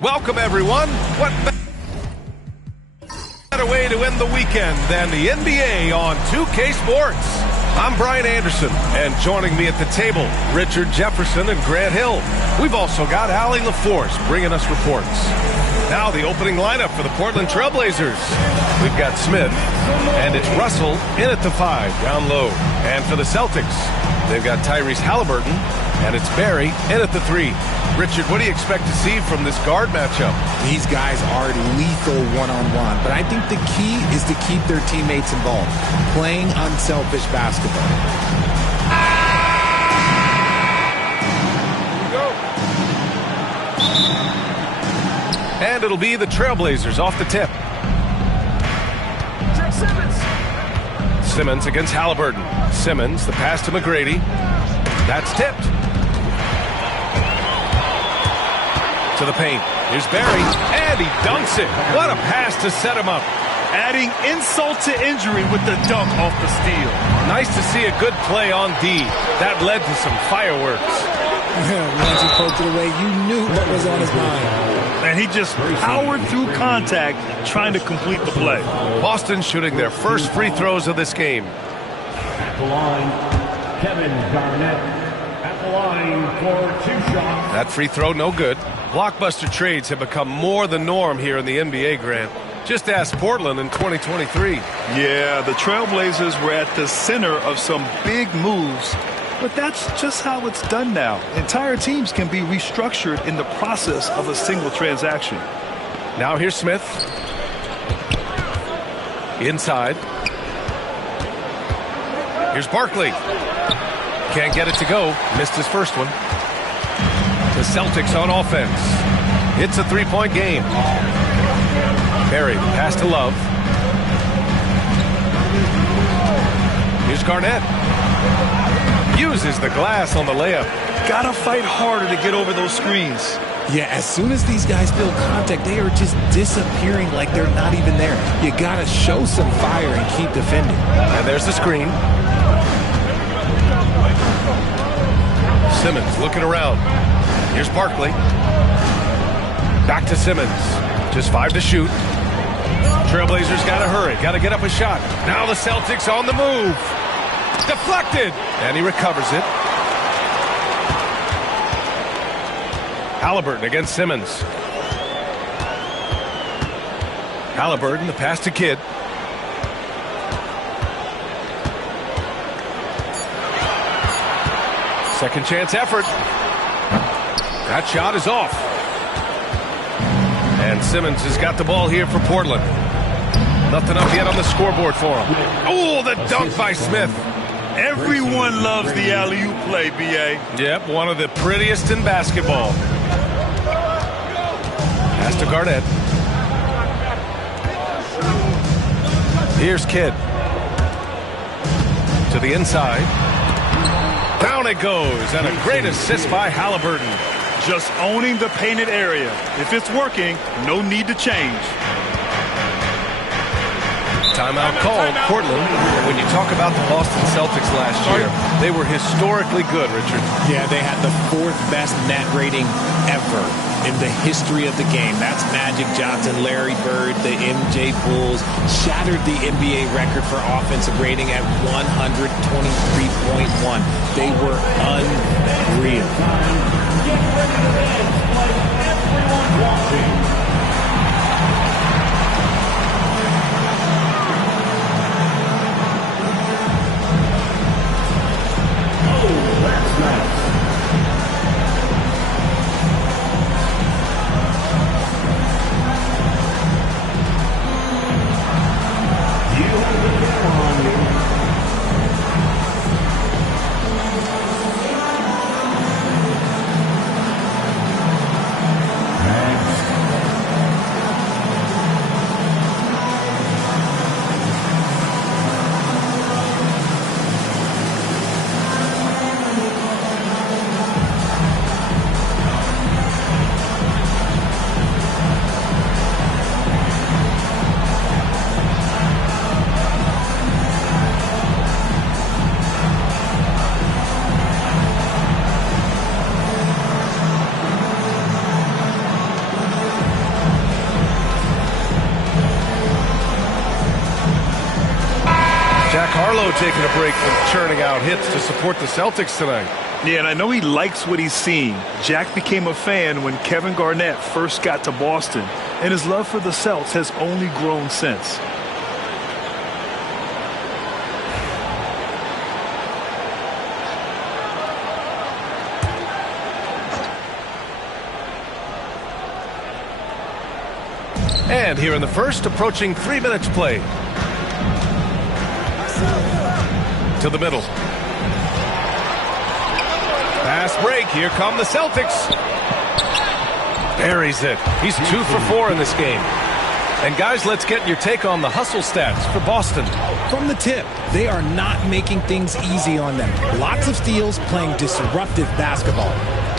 Welcome, everyone. What better way to end the weekend than the NBA on 2K Sports? I'm Brian Anderson, and joining me at the table, Richard Jefferson and Grant Hill. We've also got Allie LaForce bringing us reports. Now the opening lineup for the Portland Trailblazers. We've got Smith, and it's Russell in at the 5, down low. And for the Celtics, they've got Tyrese Halliburton, and it's Barry in at the 3. Richard, what do you expect to see from this guard matchup? These guys are lethal one-on-one, but I think the key is to keep their teammates involved, playing unselfish basketball. And it'll be the Trailblazers off the tip. Simmons against Halliburton. Simmons, the pass to McGrady. That's tipped. To the paint. Here's Barry, and he dunks it. What a pass to set him up. Adding insult to injury with the dunk off the steal. Nice to see a good play on D. That led to some fireworks. Once he poked it away, you knew what was on his mind. And he just powered through contact trying to complete the play. Boston shooting their first free throws of this game. At the line, Kevin Garnett. At the line for 2 shots. That free throw, no good. Blockbuster trades have become more the norm here in the NBA, Grant. Just ask Portland in 2023. Yeah, the Trailblazers were at the center of some big moves, but that's just how it's done now. Entire teams can be restructured in the process of a single transaction. Now here's Smith. Inside. Here's Barkley. Can't get it to go. Missed his first one. The Celtics on offense. It's a 3-point game. Barry, pass to Love. Here's Garnett. Uses the glass on the layup. Gotta fight harder to get over those screens. Yeah, as soon as these guys feel contact, they are just disappearing like they're not even there. You gotta show some fire and keep defending. And there's the screen. Simmons looking around. Here's Barkley. Back to Simmons. Just 5 to shoot. Trailblazers got to hurry. Got to get up a shot. Now the Celtics on the move. Deflected. And he recovers it. Halliburton against Simmons. Halliburton, the pass to Kidd. Second chance effort. That shot is off. And Simmons has got the ball here for Portland. Nothing up yet on the scoreboard for him. Oh, the dunk by Smith. Everyone loves the alley-oop play, B.A. Yep, one of the prettiest in basketball. Pass to Garnett. Here's Kidd. To the inside. Down it goes, and a great assist by Halliburton. Just owning the painted area. If it's working, no need to change. Timeout called, Portland. When you talk about the Boston Celtics last year, they were historically good, Richard. Yeah, they had the 4th best net rating ever in the history of the game. That's Magic Johnson, Larry Bird, the MJ Bulls. Shattered the NBA record for offensive rating at 123.1. They were unreal. Get ready to dance like everyone watching. Oh, that's nice. You have the camera on you. Harlow taking a break from churning out hits to support the Celtics tonight. Yeah, and I know he likes what he's seeing. Jack became a fan when Kevin Garnett first got to Boston, and his love for the Celts has only grown since. And here in the first, approaching 3 minutes played. To the middle. Fast break. Here come the Celtics. Buries it. He's 2 for 4 in this game. And guys, let's get your take on the hustle stats for Boston. From the tip, they are not making things easy on them. Lots of steals, playing disruptive basketball.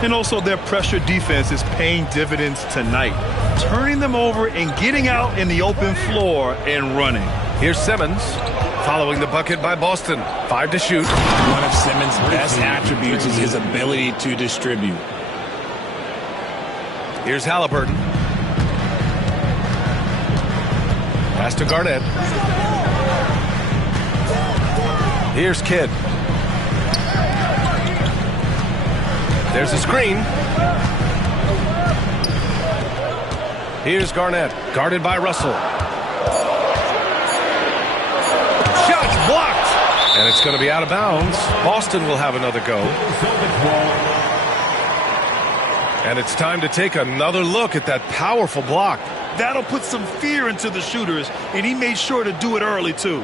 And also their pressure defense is paying dividends tonight, turning them over and getting out in the open floor and running. Here's Simmons following the bucket by Boston. 5 to shoot. One of Simmons' best attributes is his ability to distribute. Here's Halliburton. Pass to Garnett. Here's Kidd. There's a screen. Here's Garnett, guarded by Russell. Shot's blocked. And it's going to be out of bounds. Boston will have another go. And it's time to take another look at that powerful block. That'll put some fear into the shooters, and he made sure to do it early, too.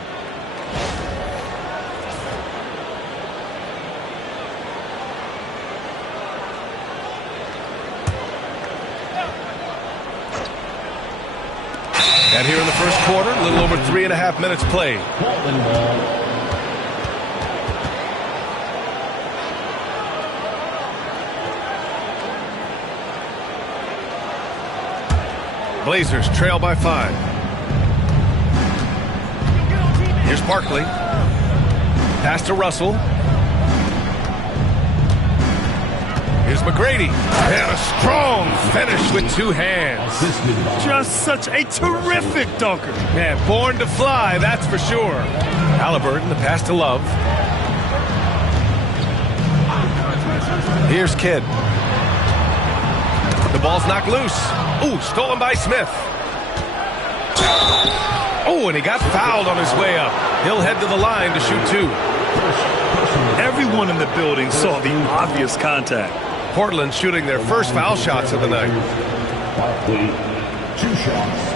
And here in the first quarter, a little over 3.5 minutes played. Blazers trail by 5. Here's Barkley. Pass to Russell. Here's McGrady. And a strong finish with 2 hands. Just such a terrific dunker. Man, born to fly, that's for sure. Halliburton, the pass to Love. Here's Kidd. The ball's knocked loose. Ooh, stolen by Smith. Oh, and he got fouled on his way up. He'll head to the line to shoot 2. Everyone in the building saw the obvious contact. Portland shooting their first foul shots of the night. Barkley, 2 shots.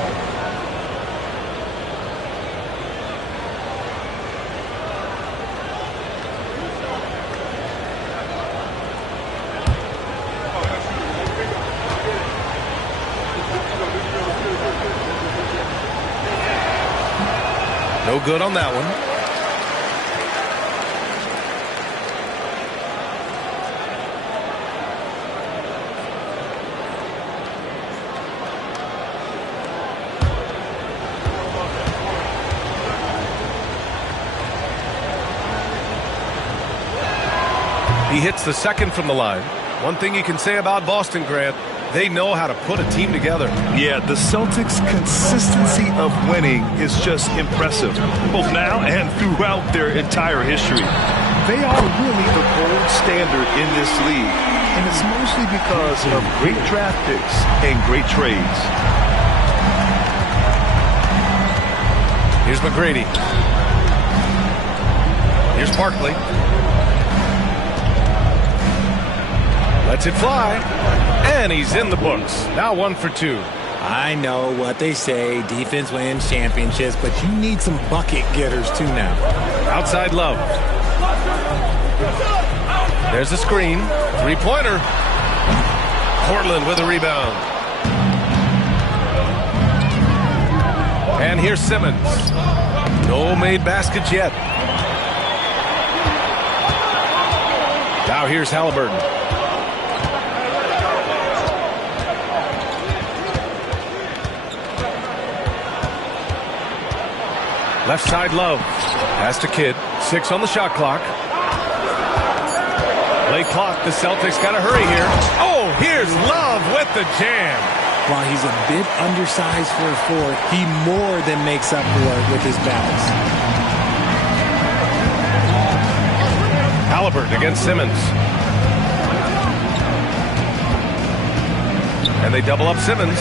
No good on that one. He hits the second from the line. One thing you can say about Boston, Grant, they know how to put a team together. Yeah, the Celtics' consistency of winning is just impressive, both now and throughout their entire history. They are really the gold standard in this league, and it's mostly because of great draft picks and great trades. Here's McGrady. Here's Barkley. Lets it fly. And he's in the books. Now 1 for 2. I know what they say, defense wins championships, but you need some bucket getters too now. Outside Love. There's a screen. 3-pointer. Portland with a rebound. And here's Simmons. No made baskets yet. Now here's Halliburton. Left side Love. Pass to Kidd. 6 on the shot clock. Late clock. The Celtics got to hurry here. Oh, here's Love with the jam. While he's a bit undersized for a 4, he more than makes up for it with his balance. Halliburton against Simmons. And they double up Simmons.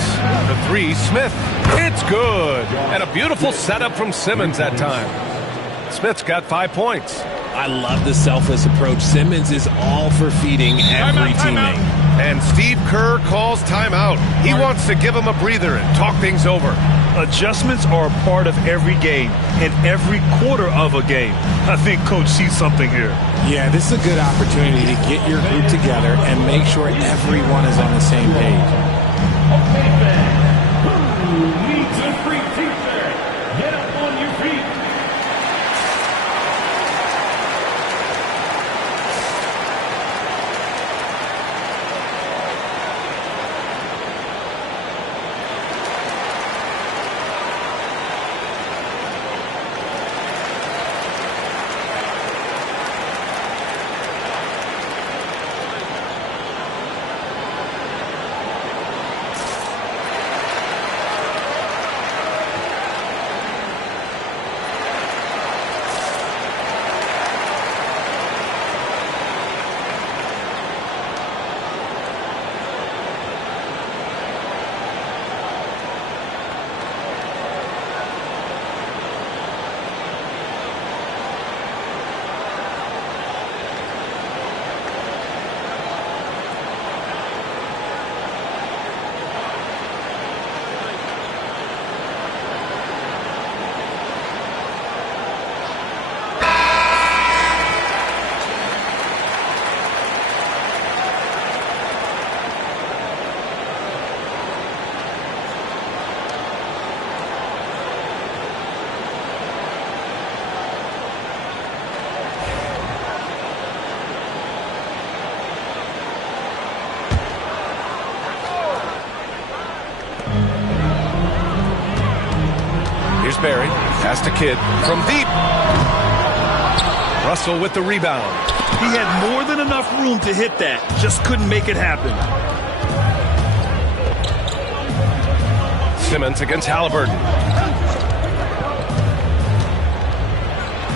The three, Smith. It's good. And a beautiful setup from Simmons that time. Smith's got 5 points. I love the selfless approach. Simmons is all for feeding every teammate. And Steve Kerr calls timeout. He wants to give him a breather and talk things over. Adjustments are a part of every game and every quarter of a game. I think Coach sees something here. Yeah, this is a good opportunity to get your group together and make sure everyone is on the same page. Okay, then. Who needs a free t-shirt? Get up on your feet. Barry, pass to Kidd from deep. Russell with the rebound. He had more than enough room to hit that. Just couldn't make it happen. Simmons against Halliburton.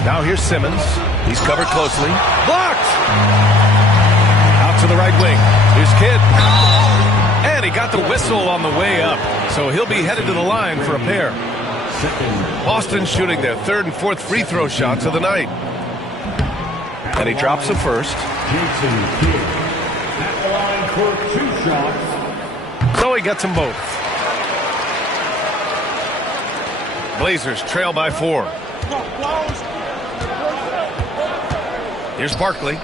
Now here's Simmons. He's covered closely. Blocked! Out to the right wing. Here's Kidd. And he got the whistle on the way up. So he'll be headed to the line for a pair. Boston shooting their third and fourth free throw shots of the night. And he drops the first. Jason Kidd at the line for 2 shots. So he gets them both. Blazers trail by 4. Here's Barkley.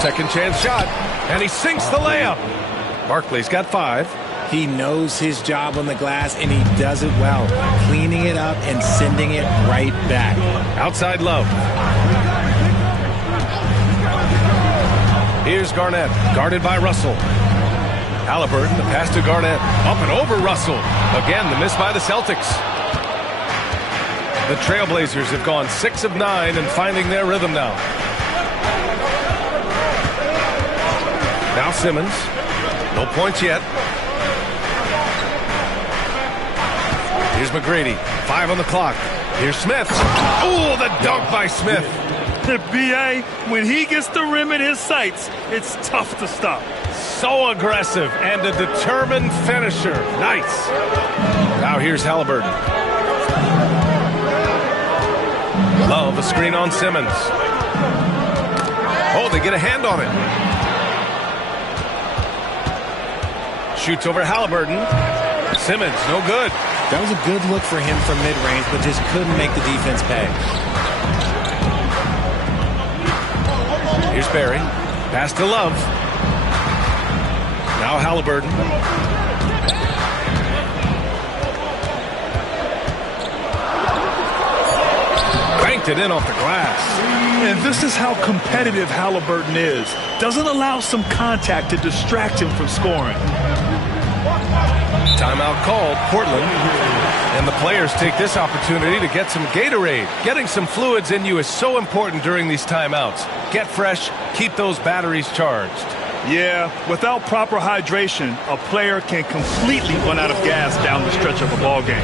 Second chance shot. And he sinks the layup. Barkley's got 5. He knows his job on the glass, and he does it well, cleaning it up and sending it right back. Outside Love. Here's Garnett, guarded by Russell. Halliburton, the pass to Garnett. Up and over Russell. Again, the miss by the Celtics. The Trailblazers have gone 6 of 9 and finding their rhythm now. Now Simmons. No points yet. Here's McGrady. 5 on the clock. Here's Smith. Oh, the dunk by Smith. The BA, when he gets the rim in his sights, it's tough to stop. So aggressive and a determined finisher. Nice. Now here's Halliburton. Love a screen on Simmons. Oh, they get a hand on it. Shoots over Halliburton. Simmons, no good. That was a good look for him from mid-range, but just couldn't make the defense pay. Here's Barry. Pass to Love. Now Halliburton. Banked it in off the glass. And this is how competitive Halliburton is. Doesn't allow some contact to distract him from scoring. Timeout called, Portland. And the players take this opportunity to get some Gatorade. Getting some fluids in you is so important during these timeouts. Get fresh, keep those batteries charged. Yeah, without proper hydration, a player can completely run out of gas down the stretch of a ball game.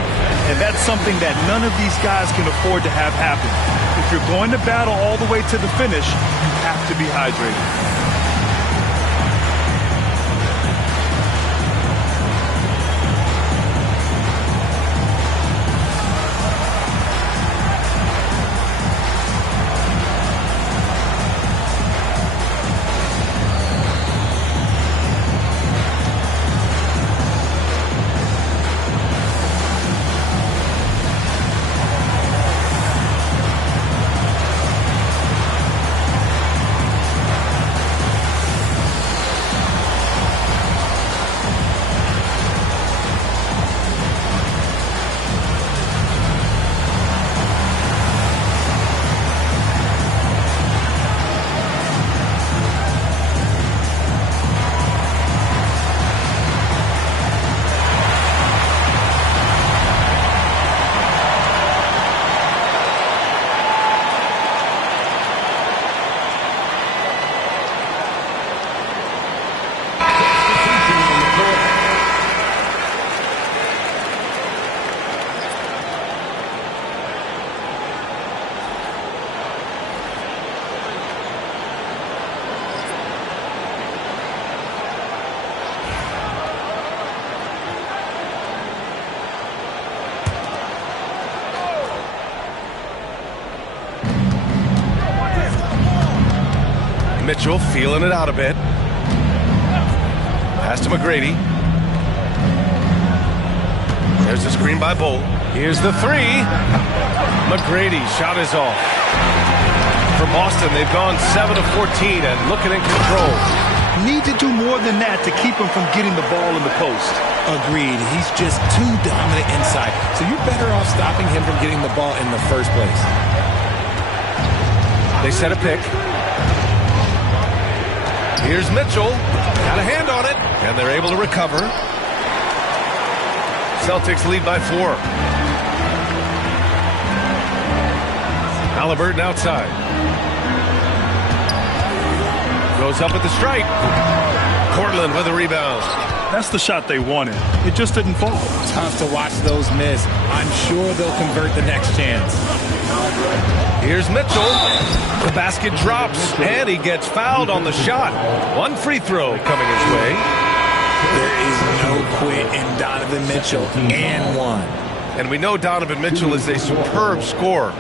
And that's something that none of these guys can afford to have happen. If you're going to battle all the way to the finish, you have to be hydrated. Mitchell feeling it out a bit. Pass to McGrady. There's the screen by Bull. Here's the three. McGrady shot is off. For Boston, they've gone 7 of 14 and looking in control. Need to do more than that to keep him from getting the ball in the post. Agreed. He's just too dominant inside. So you're better off stopping him from getting the ball in the first place. They set a pick. Here's Mitchell. Got a hand on it. And they're able to recover. Celtics lead by 4. Halliburton outside. Goes up at the stripe. Cortland with a rebound. That's the shot they wanted. It just didn't fall. Tough to watch those miss. I'm sure they'll convert the next chance. Here's Mitchell. The basket drops, and he gets fouled on the shot. One free throw coming his way. There is no quit in Donovan Mitchell, and one. And we know Donovan Mitchell is a superb scorer.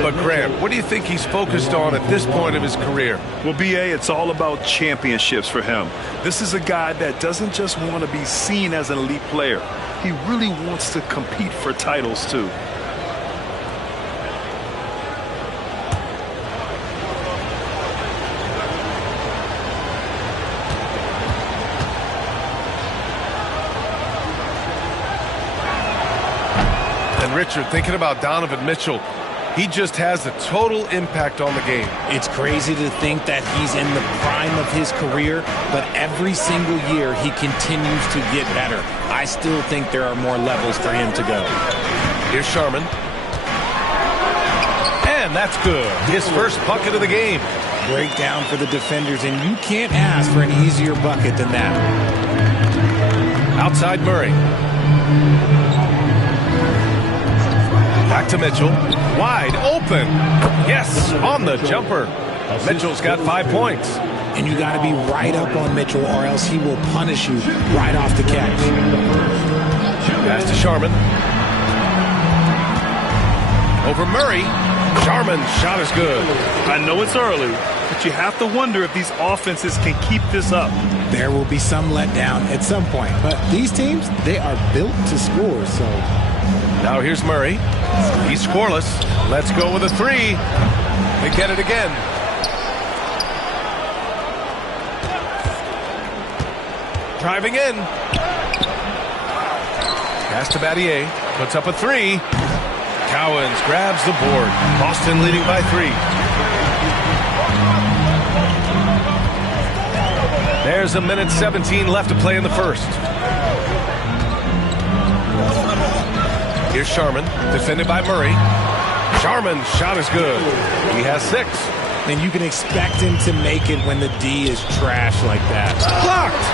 But, Grant, what do you think he's focused on at this point of his career? Well, B.A., it's all about championships for him. This is a guy that doesn't just want to be seen as an elite player. He really wants to compete for titles, too. Richard, thinking about Donovan Mitchell, he just has a total impact on the game. It's crazy to think that he's in the prime of his career, but every single year he continues to get better. I still think there are more levels for him to go. Here's Sharman. And that's good. His first bucket of the game. Breakdown for the defenders, and you can't ask for an easier bucket than that. Outside Murray. Back to Mitchell. Wide open. Yes, on the jumper. Mitchell's got 5 points. And you got to be right up on Mitchell or else he will punish you right off the catch. Pass to Sharman. Over Murray. Sharman's shot is good. I know it's early, but you have to wonder if these offenses can keep this up. There will be some letdown at some point, but these teams, they are built to score, so... Now here's Murray. He's scoreless. Let's go with a three. They get it again. Driving in. Pass to Battier. Puts up a three. Cowens grabs the board. Boston leading by 3. There's a minute 17 left to play in the first. Here's Sharman, defended by Murray. Sharman's shot is good. He has 6. And you can expect him to make it when the D is trash like that. Blocked!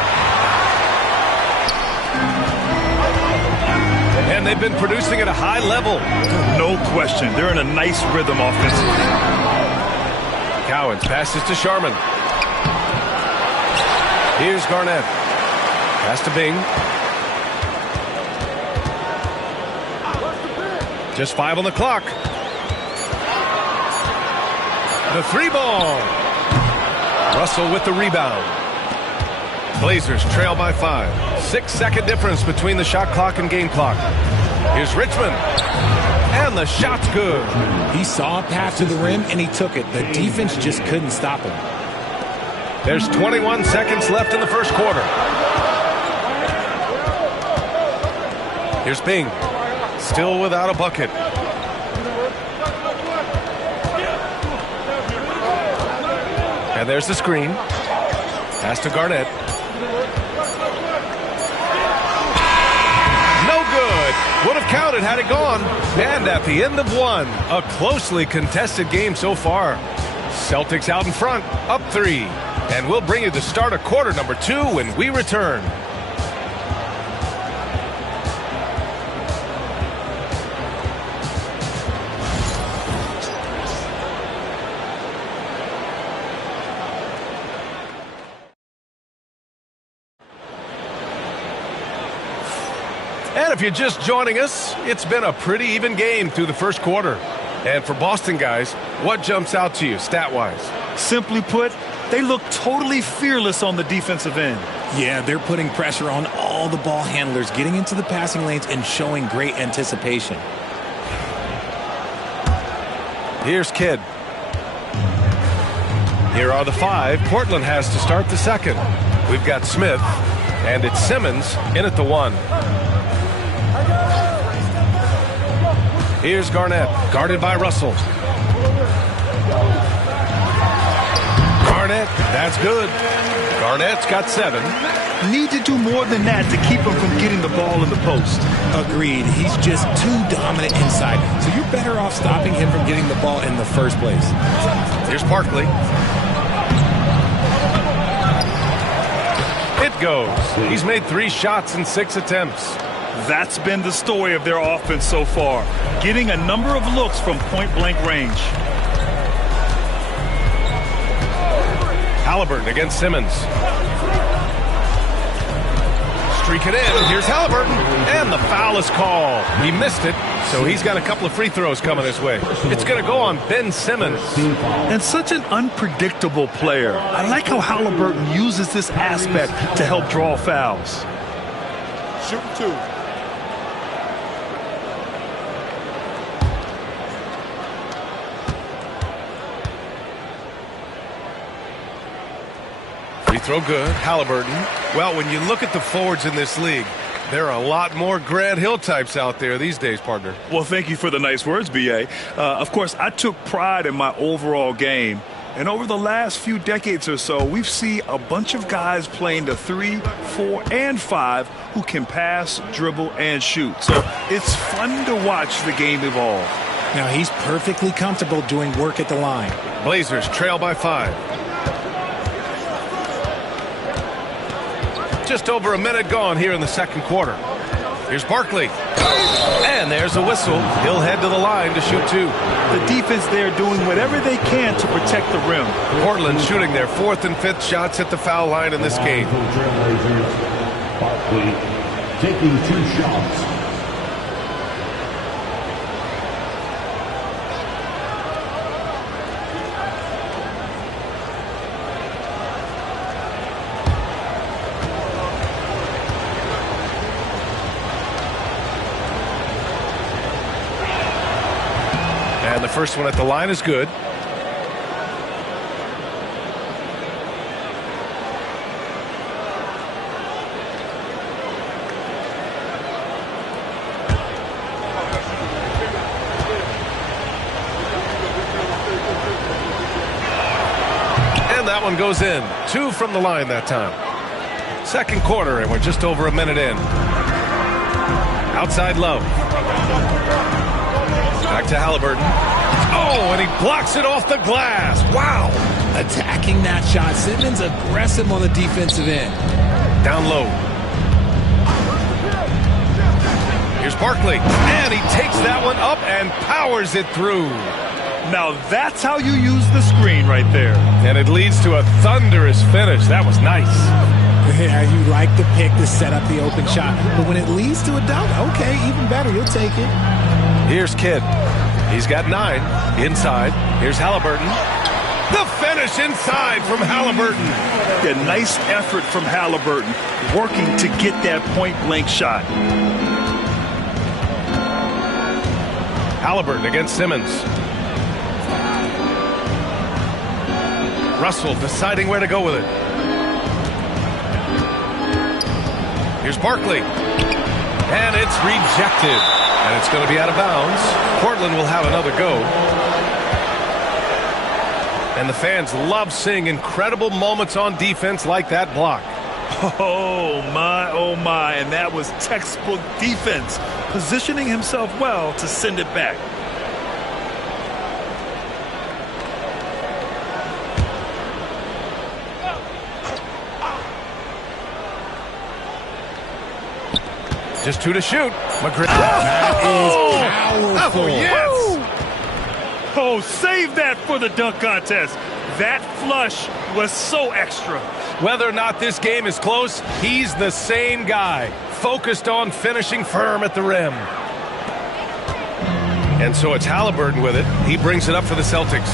And they've been producing at a high level. No question. They're in a nice rhythm offensively. Cowens passes to Sharman. Here's Garnett. Pass to Bing. Just 5 on the clock. The 3-ball. Russell with the rebound. Blazers trail by 5. 6-second difference between the shot clock and game clock. Here's Richmond. And the shot's good. He saw a path to the rim and he took it. The defense just couldn't stop him. There's 21 seconds left in the first quarter. Here's Bing. Still without a bucket. And there's the screen. Pass to Garnett. No good. Would have counted had it gone. And at the end of one, a closely contested game so far. Celtics out in front, up 3. And we'll bring you the start of quarter number 2 when we return. And if you're just joining us, it's been a pretty even game through the first quarter. And for Boston guys, what jumps out to you stat-wise? Simply put, they look totally fearless on the defensive end. Yeah, they're putting pressure on all the ball handlers, getting into the passing lanes and showing great anticipation. Here's Kidd. Here are the 5. Portland has to start the second. We've got Smith, and it's Simmons in at the 1. Here's Garnett, guarded by Russell. Garnett, that's good. Garnett's got 7. Need to do more than that to keep him from getting the ball in the post. Agreed. He's just too dominant inside. So you're better off stopping him from getting the ball in the first place. Here's Barkley. It goes. He's made 3 shots in 6 attempts. That's been the story of their offense so far, getting a number of looks from point-blank range. Halliburton against Simmons. Streak it in. Here's Halliburton. And the foul is called. He missed it, so he's got a couple of free throws coming his way. It's going to go on Ben Simmons. And such an unpredictable player. I like how Halliburton uses this aspect to help draw fouls. Shoot 2. Free throw good. Halliburton. Well, when you look at the forwards in this league, there are a lot more Grant Hill types out there these days, partner. Well, thank you for the nice words, B.A. Of course, I took pride in my overall game. And over the last few decades or so, we've seen a bunch of guys playing the 3, 4, and 5 who can pass, dribble, and shoot. So it's fun to watch the game evolve. Now he's perfectly comfortable doing work at the line. Blazers trail by 5. Just over a minute gone here in the second quarter. Here's Barkley. And there's a whistle. He'll head to the line to shoot 2. The defense there doing whatever they can to protect the rim. Portland shooting their 4th and 5th shots at the foul line in this game. Barkley taking 2 shots. And the first one at the line is good. And that one goes in. 2 from the line that time. Second quarter, and we're just over a minute in. Outside low. Back to Halliburton. Oh, and he blocks it off the glass. Wow. Attacking that shot. Simmons aggressive on the defensive end. Down low. Here's Barkley. And he takes that one up and powers it through. Now that's how you use the screen right there. And it leads to a thunderous finish. That was nice. Yeah, you like the pick to set up the open shot. But when it leads to a dunk, okay, even better. You'll take it. Here's Kidd. He's got 9 inside. Here's Halliburton. The finish inside from Halliburton. Yeah, nice effort from Halliburton, working to get that point-blank shot. Halliburton against Simmons. Russell deciding where to go with it. Here's Barkley. And it's rejected. And it's going to be out of bounds. Portland will have another go. And the fans love seeing incredible moments on defense like that block. Oh my, and that was textbook defense, positioning himself well to send it back. Just 2 to shoot. McGrady. That is powerful. Oh, yes. Oh, save that for the dunk contest. That flush was so extra. Whether or not this game is close, he's the same guy, focused on finishing firm at the rim. And so it's Halliburton with it. He brings it up for the Celtics.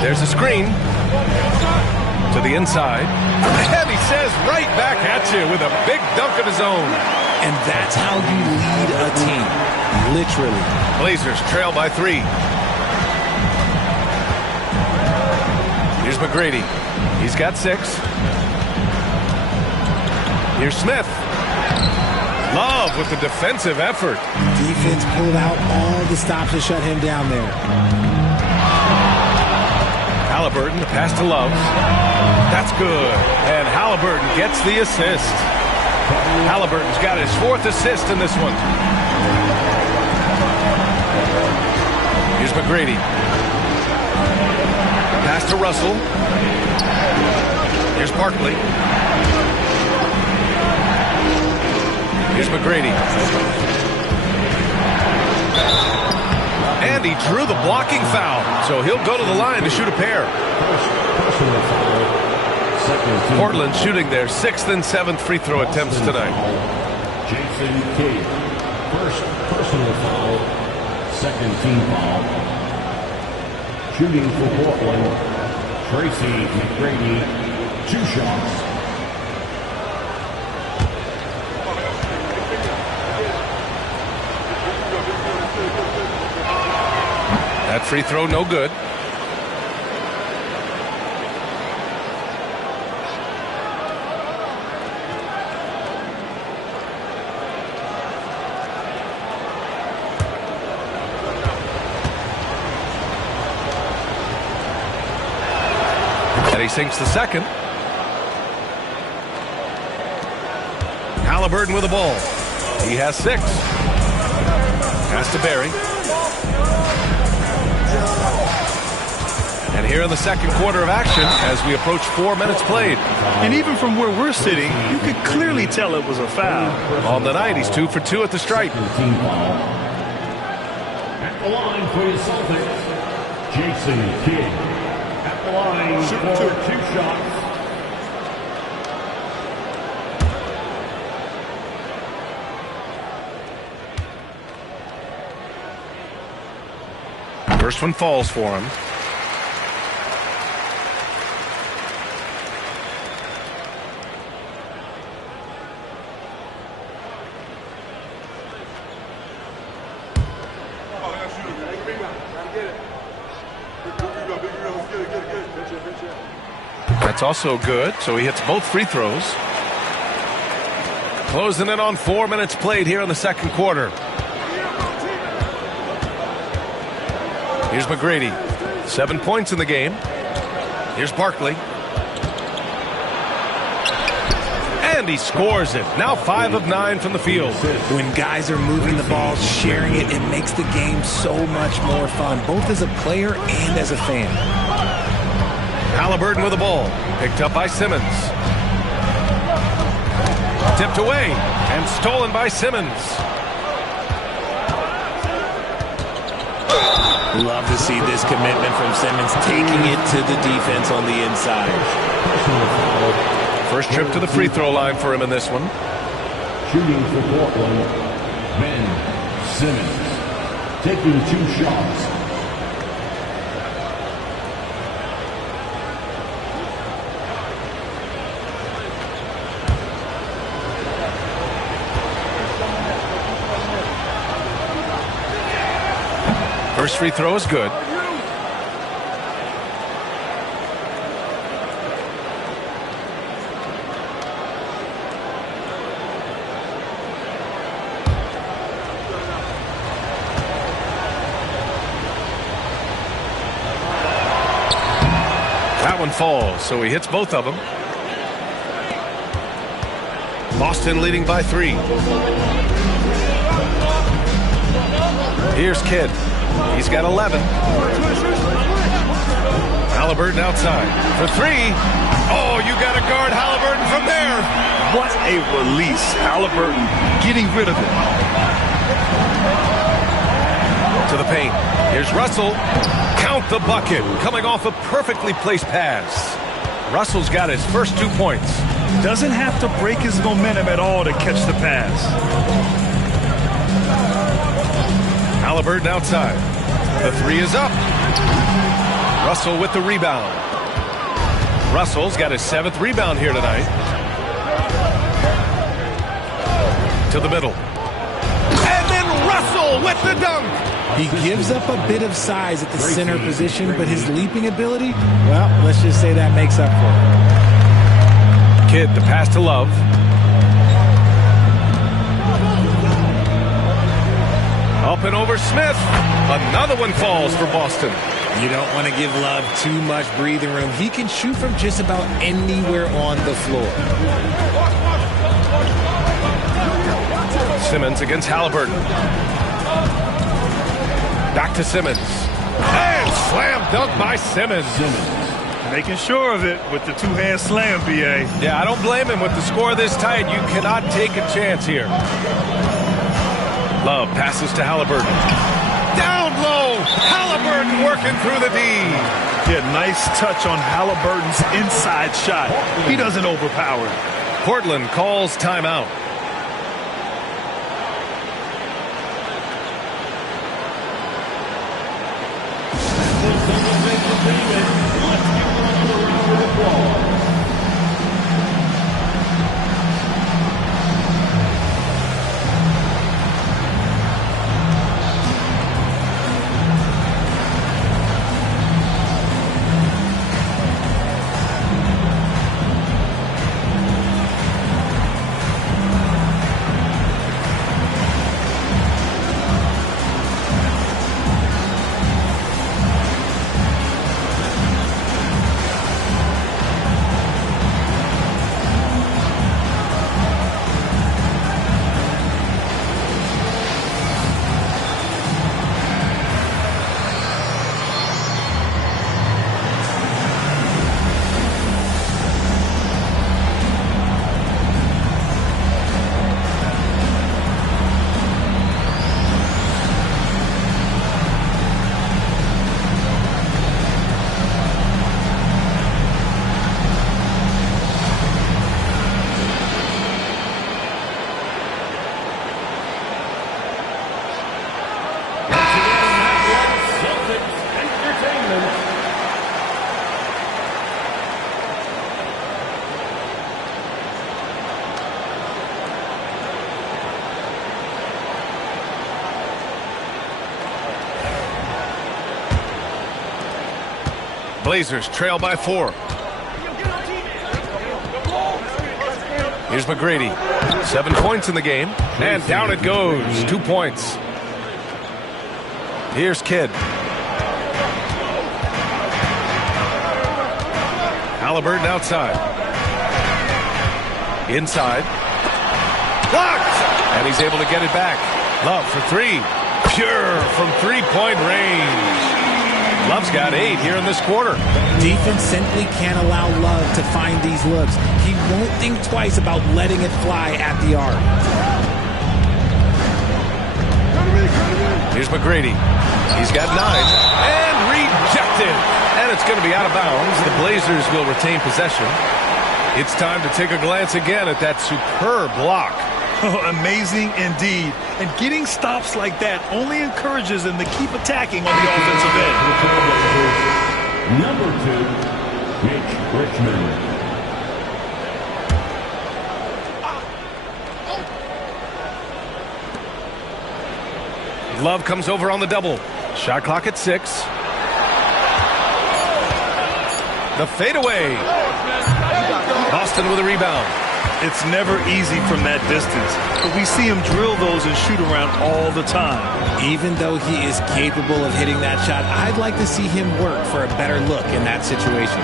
There's a screen to the inside. And he says right back at you with a big dunk of his own. And that's how you lead a team, literally. Blazers trail by 3. Here's McGrady. He's got 6. Here's Smith. Love with the defensive effort. Defense pulled out all the stops to shut him down there. Halliburton, the pass to Love. That's good. And Halliburton gets the assist. Halliburton's got his 4th assist in this one. Here's McGrady. Pass to Russell. Here's Barkley. Here's McGrady. And he drew the blocking foul, so he'll go to the line to shoot a pair. Portland shooting their 6th and 7th free throw attempts tonight. Jason Kidd, first personal foul, 2nd team foul. Shooting for Portland, Tracy McGrady, 2 shots. That free throw no good. And he sinks the 2nd. Halliburton with the ball. He has 6. Pass to Barry. And here in the 2nd quarter of action as we approach 4 minutes played. And even from where we're sitting, you could clearly tell it was a foul. On the night, he's 2 for 2 at the stripe. Team foul. At the line for the Celtics, Jason Kidd. At the line for 2 shots. First one falls for him. That's also good, so he hits both free throws. Closing in on 4 minutes played here in the 2nd quarter. Here's McGrady. 7 points in the game. Here's Barkley. And he scores it. Now 5 of 9 from the field. When guys are moving the ball, sharing it, it makes the game so much more fun, both as a player and as a fan. Halliburton with the ball. Picked up by Simmons. Tipped away and stolen by Simmons. Love to see this commitment from Simmons, taking it to the defense on the inside. First trip to the free throw line for him in this one. Shooting for Portland, Ben Simmons. Taking 2 shots. First free throw is good. That one falls, so he hits both of them. Boston leading by 3. Here's Kidd. He's got 11. Halliburton outside for 3. Oh, you got to guard Halliburton from there. What a release. Halliburton getting rid of it. To the paint. Here's Russell. Count the bucket. Coming off a perfectly placed pass. Russell's got his first 2 points. Doesn't have to break his momentum at all to catch the pass. Halliburton outside. The 3 is up. Russell with the rebound. Russell's got his 7th rebound here tonight. To the middle. And then Russell with the dunk. He gives up a bit of size at the center position, but his leaping ability, well, let's just say that makes up for it. Kidd, the pass to Love. Up and over Smith. Another one falls for Boston. You don't want to give Love too much breathing room. He can shoot from just about anywhere on the floor. Simmons against Halliburton. Back to Simmons. And slam dunk by Simmons. Making sure of it with the 2-hand slam, B.A. Yeah, I don't blame him. With the score this tight, you cannot take a chance here. Love passes to Halliburton. Down low. Halliburton working through the D. Yeah, nice touch on Halliburton's inside shot. He doesn't overpower. Portland calls timeout. Blazers trail by 4. Here's McGrady. 7 points in the game. And down it goes. 2 points. Here's Kidd. Halliburton outside. Inside. Blocked! And he's able to get it back. Love for three. Pure from three-point range. Love's got 8 here in this quarter. Defense simply can't allow Love to find these looks. He won't think twice about letting it fly at the arc. Here's McGrady. He's got 9. And rejected. And it's going to be out of bounds. The Blazers will retain possession. It's time to take a glance again at that superb block. Oh, amazing indeed. And getting stops like that only encourages them to keep attacking on the offensive end. Number 2, Mitch Richmond. Love comes over on the double. Shot clock at 6. The fadeaway. Boston with a rebound. It's never easy from that distance, but we see him drill those and shoot around all the time. Even though he is capable of hitting that shot, I'd like to see him work for a better look in that situation.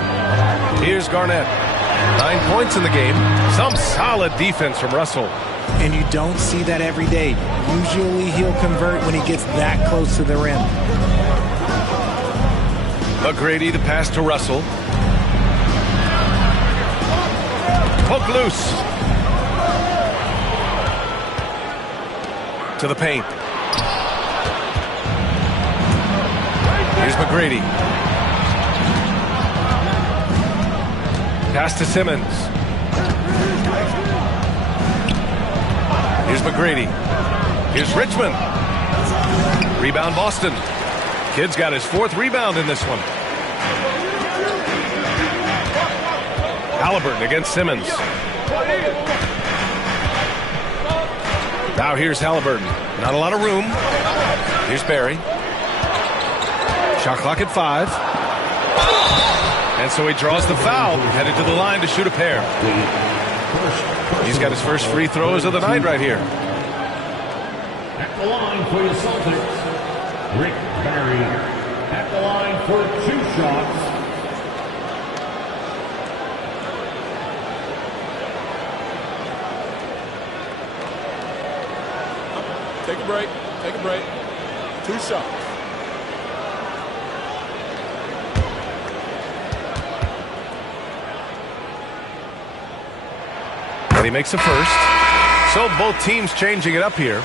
Here's Garnett. 9 points in the game. Some solid defense from Russell. And you don't see that every day. Usually he'll convert when he gets that close to the rim. McGrady, the pass to Russell. Poke loose. To the paint. Here's McGrady. Pass to Simmons. Here's McGrady. Here's Richmond. Rebound Boston. Kid's got his 4th rebound in this one. Halliburton against Simmons. Now here's Halliburton. Not a lot of room. Here's Barry. Shot clock at 5. And so he draws the foul, headed to the line to shoot a pair. He's got his first free throws of the night right here. At the line for the Celtics, Rick Barry. At the line for 2 shots. Take a break. Take a break. 2 shots. And he makes a first. So both teams changing it up here.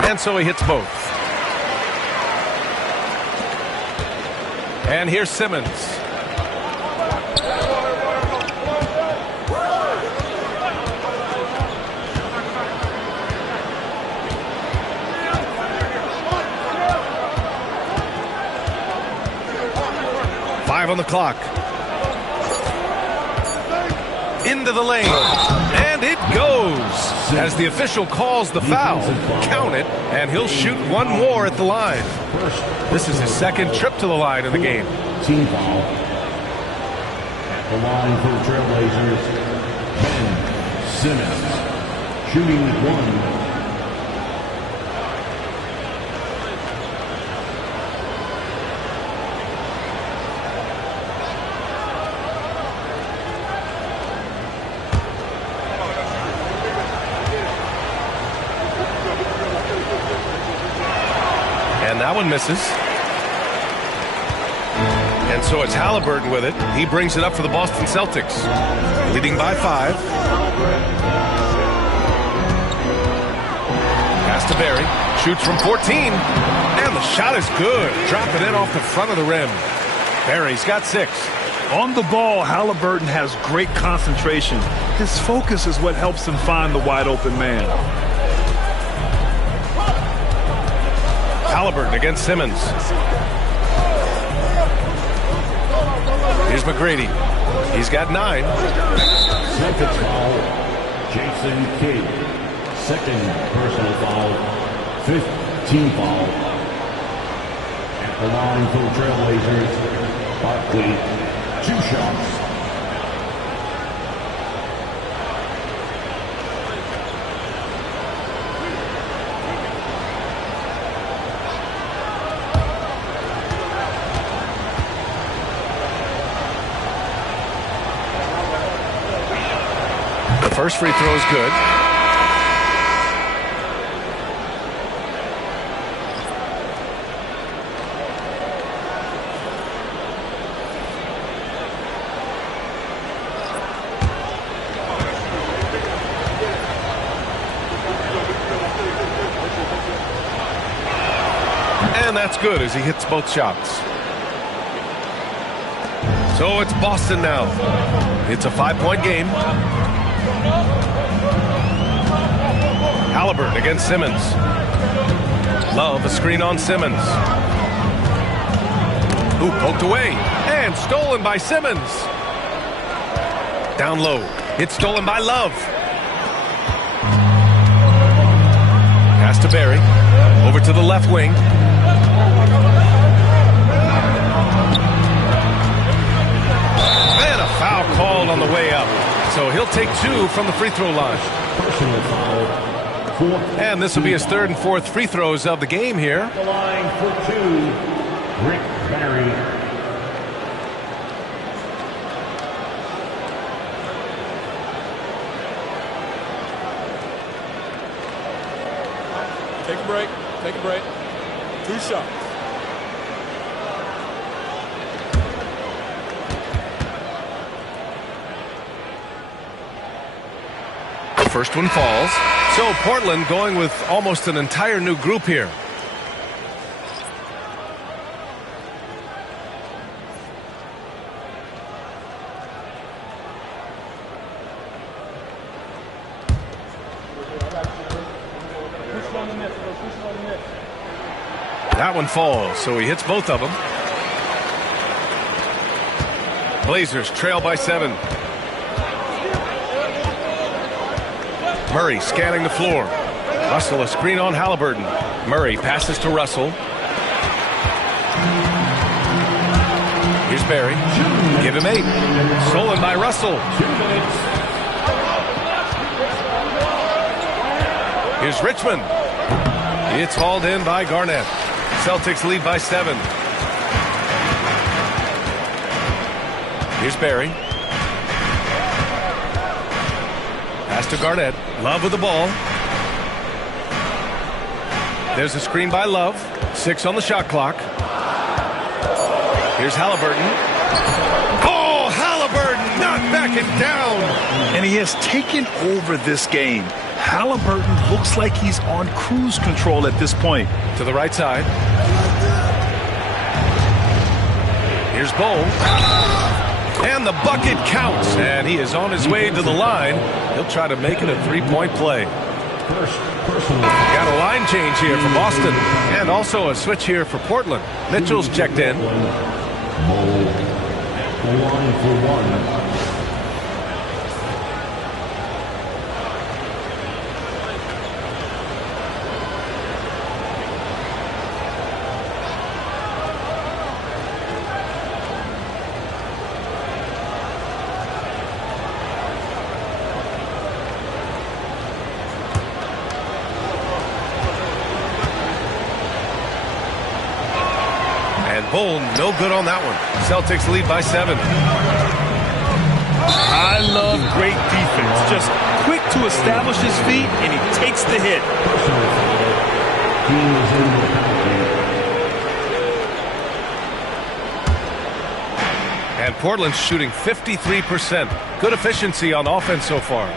And so he hits both. And here's Simmons. Five on the clock. Into the lane. And it goes. As the official calls the foul, count it, and he'll shoot one more at the line. This is his 2nd trip to the line in the game. Team foul. At the line for the Trailblazers, Ben Simmons. Shooting 1. And that one misses. And so it's Halliburton with it. He brings it up for the Boston Celtics. Leading by 5. Pass to Barry. Shoots from 14. And the shot is good. Dropping in off the front of the rim. Barry's got 6. On the ball, Halliburton has great concentration. His focus is what helps him find the wide open man. Halliburton against Simmons. Here's McGrady. He's got 9. Second foul, Jason Kidd. 2nd personal foul, 5th team foul. At the line for the Trailblazers, Barkley, 2 shots. The first free throw is good. And that's good as he hits both shots. So it's Boston now. It's a 5-point game. Halliburton against Simmons. Love a screen on Simmons. Who poked away and stolen by Simmons. Down low. It's stolen by Love. Pass to Barry. Over to the left wing. And a foul called on the way up. So he'll take 2 from the free throw line. Personal foul. And this will be his 3rd and 4th free throws of the game here. The line for 2, Rick Barry. Take a break. Take a break. 2 shots. The first one falls. So Portland going with almost an entire new group here. That one falls, so he hits both of them. Blazers trail by 7. Murray scanning the floor. Russell a screen on Halliburton. Murray passes to Russell. Here's Barry. Give him 8. Stolen by Russell. 2 minutes. Here's Richmond. It's hauled in by Garnett. Celtics lead by 7. Here's Barry. Pass to Garnett. Love with the ball. There's a screen by Love. 6 on the shot clock. Here's Halliburton. Oh, Halliburton not backing down. And he has taken over this game. Halliburton looks like he's on cruise control at this point. To the right side. Here's Bowl. And the bucket counts. And he is on his way to the line. He'll try to make it a 3-point play. Got a line change here for Boston. And also a switch here for Portland. Mitchell's checked in. The line for 1. Bowl, no good on that one. Celtics lead by 7. I love great defense. Just quick to establish his feet, and he takes the hit. And Portland's shooting 53%. Good efficiency on offense so far.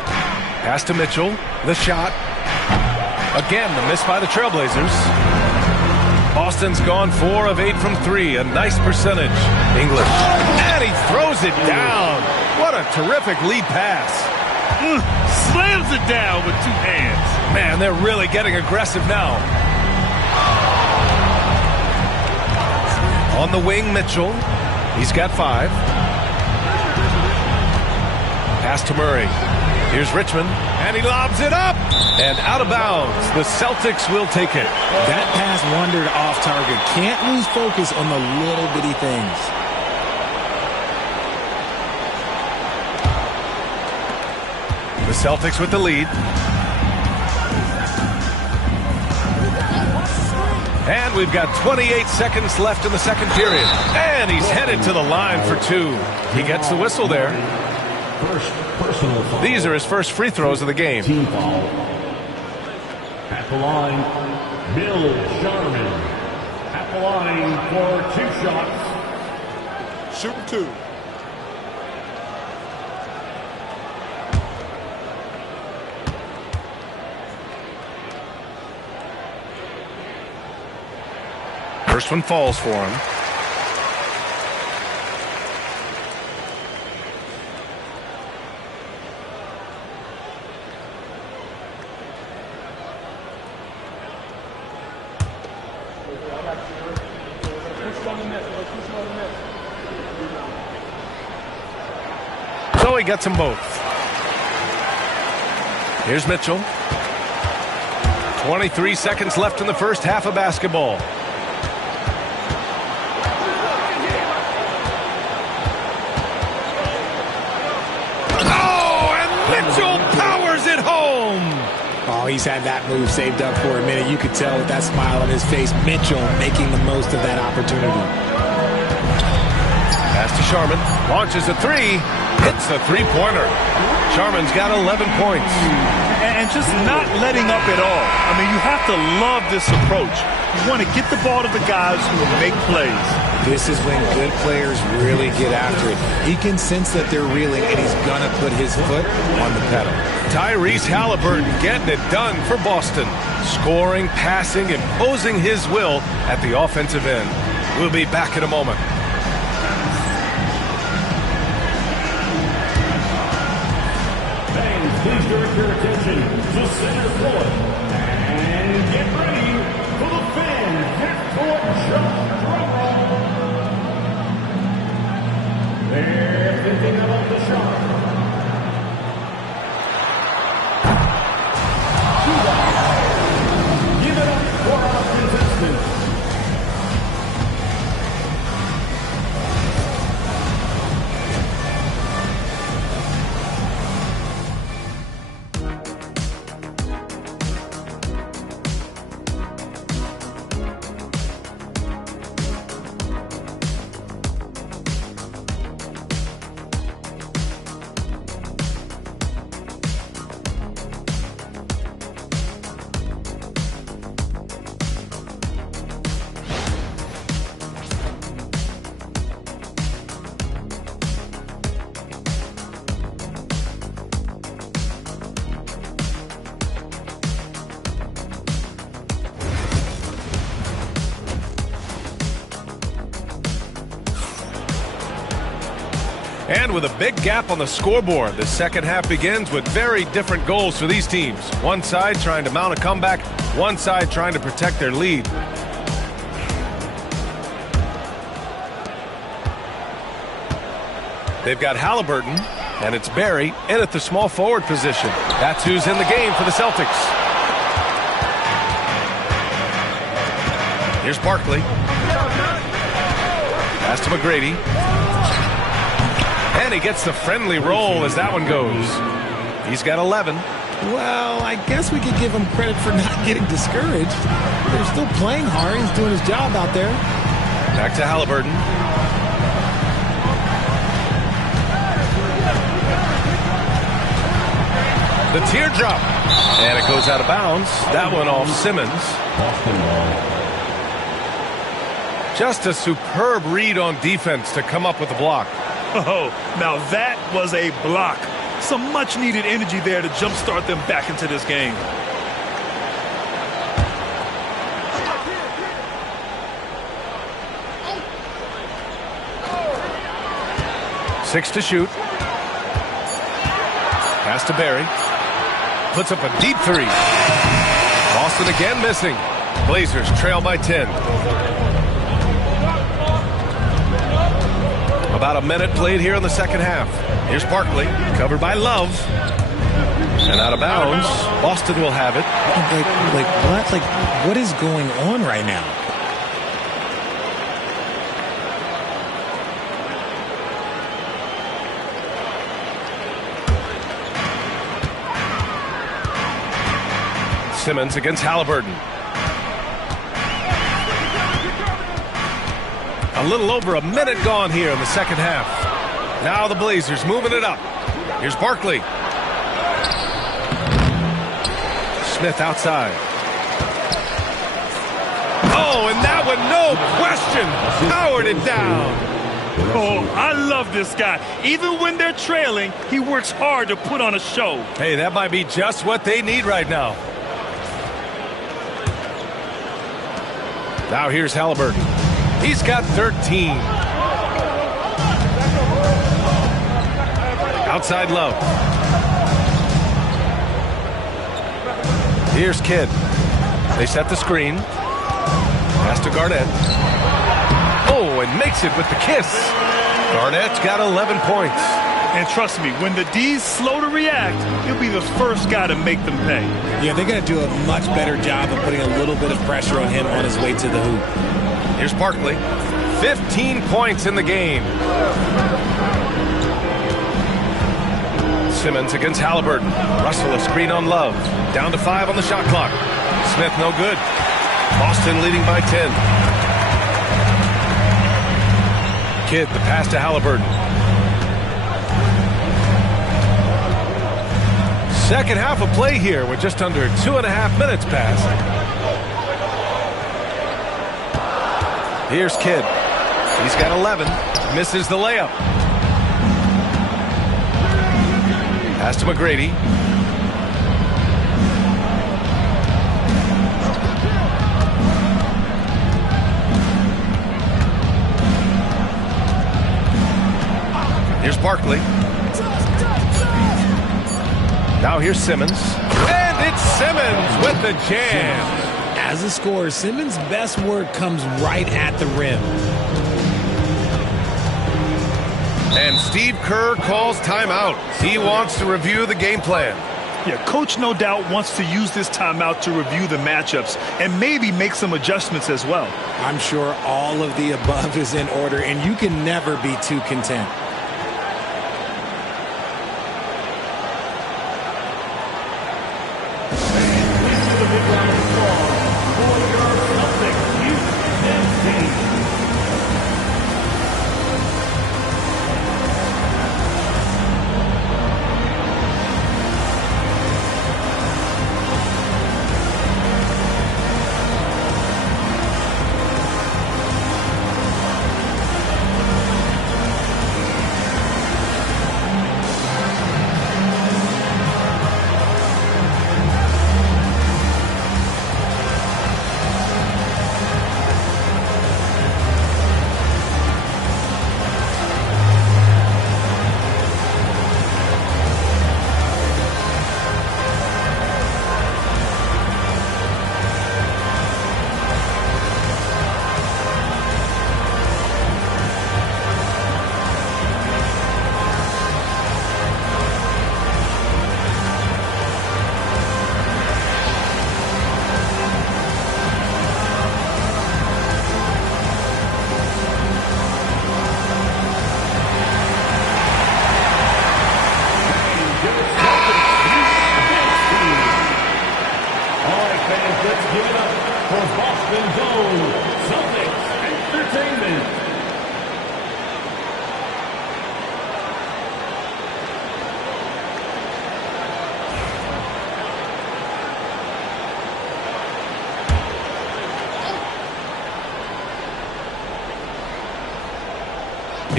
Pass to Mitchell. The shot. Again, the miss by the Trailblazers. Boston's gone 4 of 8 from 3. A nice percentage. English. And he throws it down. What a terrific lead pass. Slams it down with 2 hands. Man, they're really getting aggressive now. On the wing, Mitchell. He's got 5. Pass to Murray. Here's Richmond. And he lobs it up. And out of bounds. The Celtics will take it. That pass wandered off target. Can't lose focus on the little bitty things. The Celtics with the lead. And we've got 28 seconds left in the second period. And he's headed to the line for two. He gets the whistle there. First personal foul. These are his first free throws of the game. Team foul. At the line, Bill Sharman. At the line for 2 shots. Shooting 2. First one falls for him. So he gets them both. Here's Mitchell. 23 seconds left in the first half of basketball. Mitchell powers it home. Oh, he's had that move saved up for a minute. You could tell with that smile on his face, Mitchell making the most of that opportunity. Pass to Sharman. Launches a three. Hits a three-pointer. Sharman's got 11 points. And just not letting up at all. I mean, you have to love this approach. You want to get the ball to the guys who make plays. This is when good players really get after it. He can sense that they're reeling, and he's going to put his foot on the pedal. Tyrese Halliburton getting it done for Boston. Scoring, passing, imposing his will at the offensive end. We'll be back in a moment. Fans, please direct your attention to center court. And get ready for the fan half-court jump drum roll. They're thinking about the shot. Give it up for our contestants. And with a big gap on the scoreboard, the second half begins with very different goals for these teams. One side trying to mount a comeback, one side trying to protect their lead. They've got Halliburton, and it's Barry in at the small forward position. That's who's in the game for the Celtics. Here's Barkley. Pass to McGrady. And he gets the friendly roll as that one goes. He's got 11. Well, I guess we could give him credit for not getting discouraged. They're still playing hard. He's doing his job out there. Back to Halliburton. The teardrop. And it goes out of bounds. That one off Simmons. Just a superb read on defense to come up with the block. Oh, now that was a block. Some much-needed energy there to jumpstart them back into this game. Six to shoot. Pass to Barry. Puts up a deep three. Boston again missing. Blazers trail by 10. About a minute played here in the second half. Here's Barkley, covered by Love. And out of bounds. Boston will have it. Like what? Like, what is going on right now? Simmons against Halliburton. A little over a minute gone here in the second half. Now the Blazers moving it up. Here's Barkley. Smith outside. Oh, and that one, no question, powered it down. Oh, I love this guy. Even when they're trailing, he works hard to put on a show. Hey, that might be just what they need right now. Now here's Halliburton. He's got 13. Outside Love. Here's Kidd. They set the screen. Pass to Garnett. Oh, and makes it with the kiss. Garnett's got 11 points. And trust me, when the D's slow to react, he'll be the first guy to make them pay. Yeah, they're going to do a much better job of putting a little bit of pressure on him on his way to the hoop. Here's Barkley. 15 points in the game. Simmons against Halliburton. Russell a screen on Love. Down to 5 on the shot clock. Smith no good. Boston leading by 10. Kidd the pass to Halliburton. Second half of play here with just under 2.5 minutes passed. Here's Kidd. He's got 11. Misses the layup. Pass to McGrady. Here's Barkley. Now here's Simmons. And it's Simmons with the jam. As a scorer, Simmons' best work comes right at the rim. And Steve Kerr calls timeout. He wants to review the game plan. Yeah, coach no doubt wants to use this timeout to review the matchups and maybe make some adjustments as well. I'm sure all of the above is in order, and you can never be too content.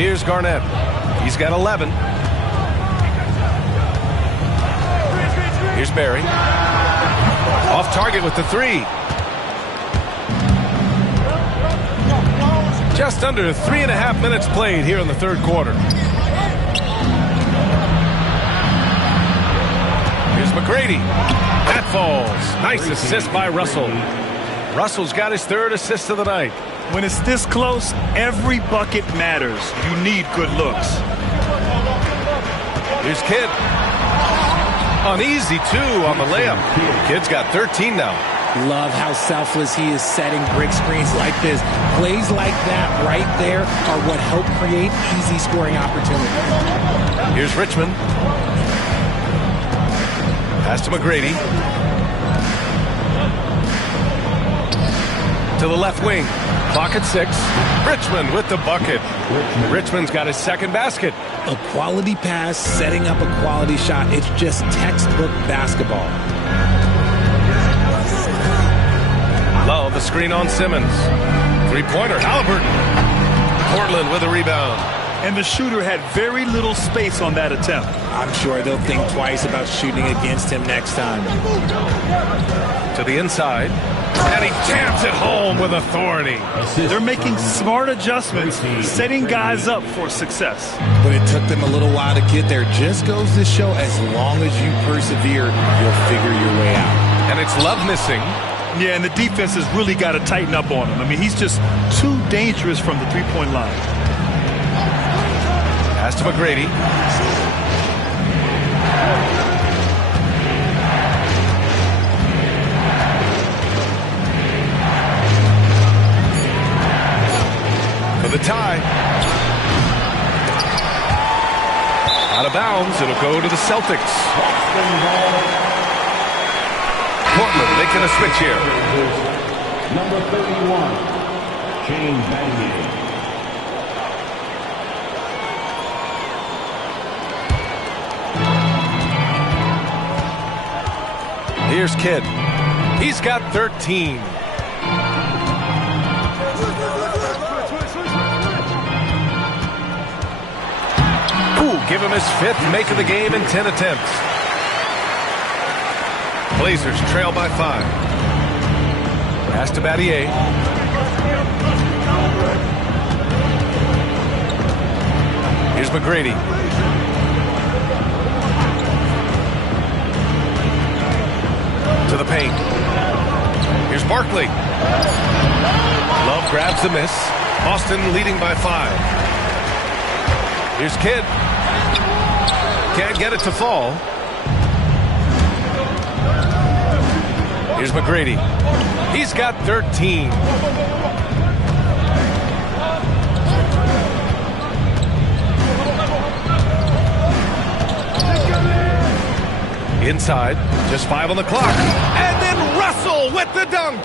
Here's Garnett. He's got 11. Here's Barry. Off target with the 3. Just under 3.5 minutes played here in the third quarter. Here's McGrady. That falls. Nice assist by Russell. Russell's got his 3rd assist of the night. When it's this close, every bucket matters. You need good looks. Here's Kidd. Uneasy, too, on the layup. Kidd's got 13 now. Love how selfless he is setting brick screens like this. Plays like that right there are what help create easy scoring opportunities. Here's Richmond. Pass to McGrady. To the left wing. Clock at 6. Richmond with the bucket. Richmond's got his second basket. A quality pass, setting up a quality shot. It's just textbook basketball. Love the screen on Simmons. Three-pointer, Halliburton. Portland with a rebound. And the shooter had very little space on that attempt. I'm sure they'll think twice about shooting against him next time. To the inside. And he jams it home with authority. They're making smart adjustments, setting guys up for success. But it took them a little while to get there. Just goes to show, as long as you persevere, you'll figure your way out. And it's Love missing. Yeah, and the defense has really got to tighten up on him. I mean, he's just too dangerous from the three-point line. Pass to McGrady. For the tie. Out of bounds. It'll go to the Celtics. Portland making a switch here. Number 31, Shane Battier. Here's Kidd. He's got 13. Ooh, give him his 5th make of the game in 10 attempts. Blazers trail by 5. Pass to Battier. Here's McGrady. To the paint. Here's Barkley. Love grabs the miss. Boston leading by 5. Here's Kidd. Can't get it to fall. Here's McGrady. He's got 13. Inside, just 5 on the clock. And then Russell with the dunk.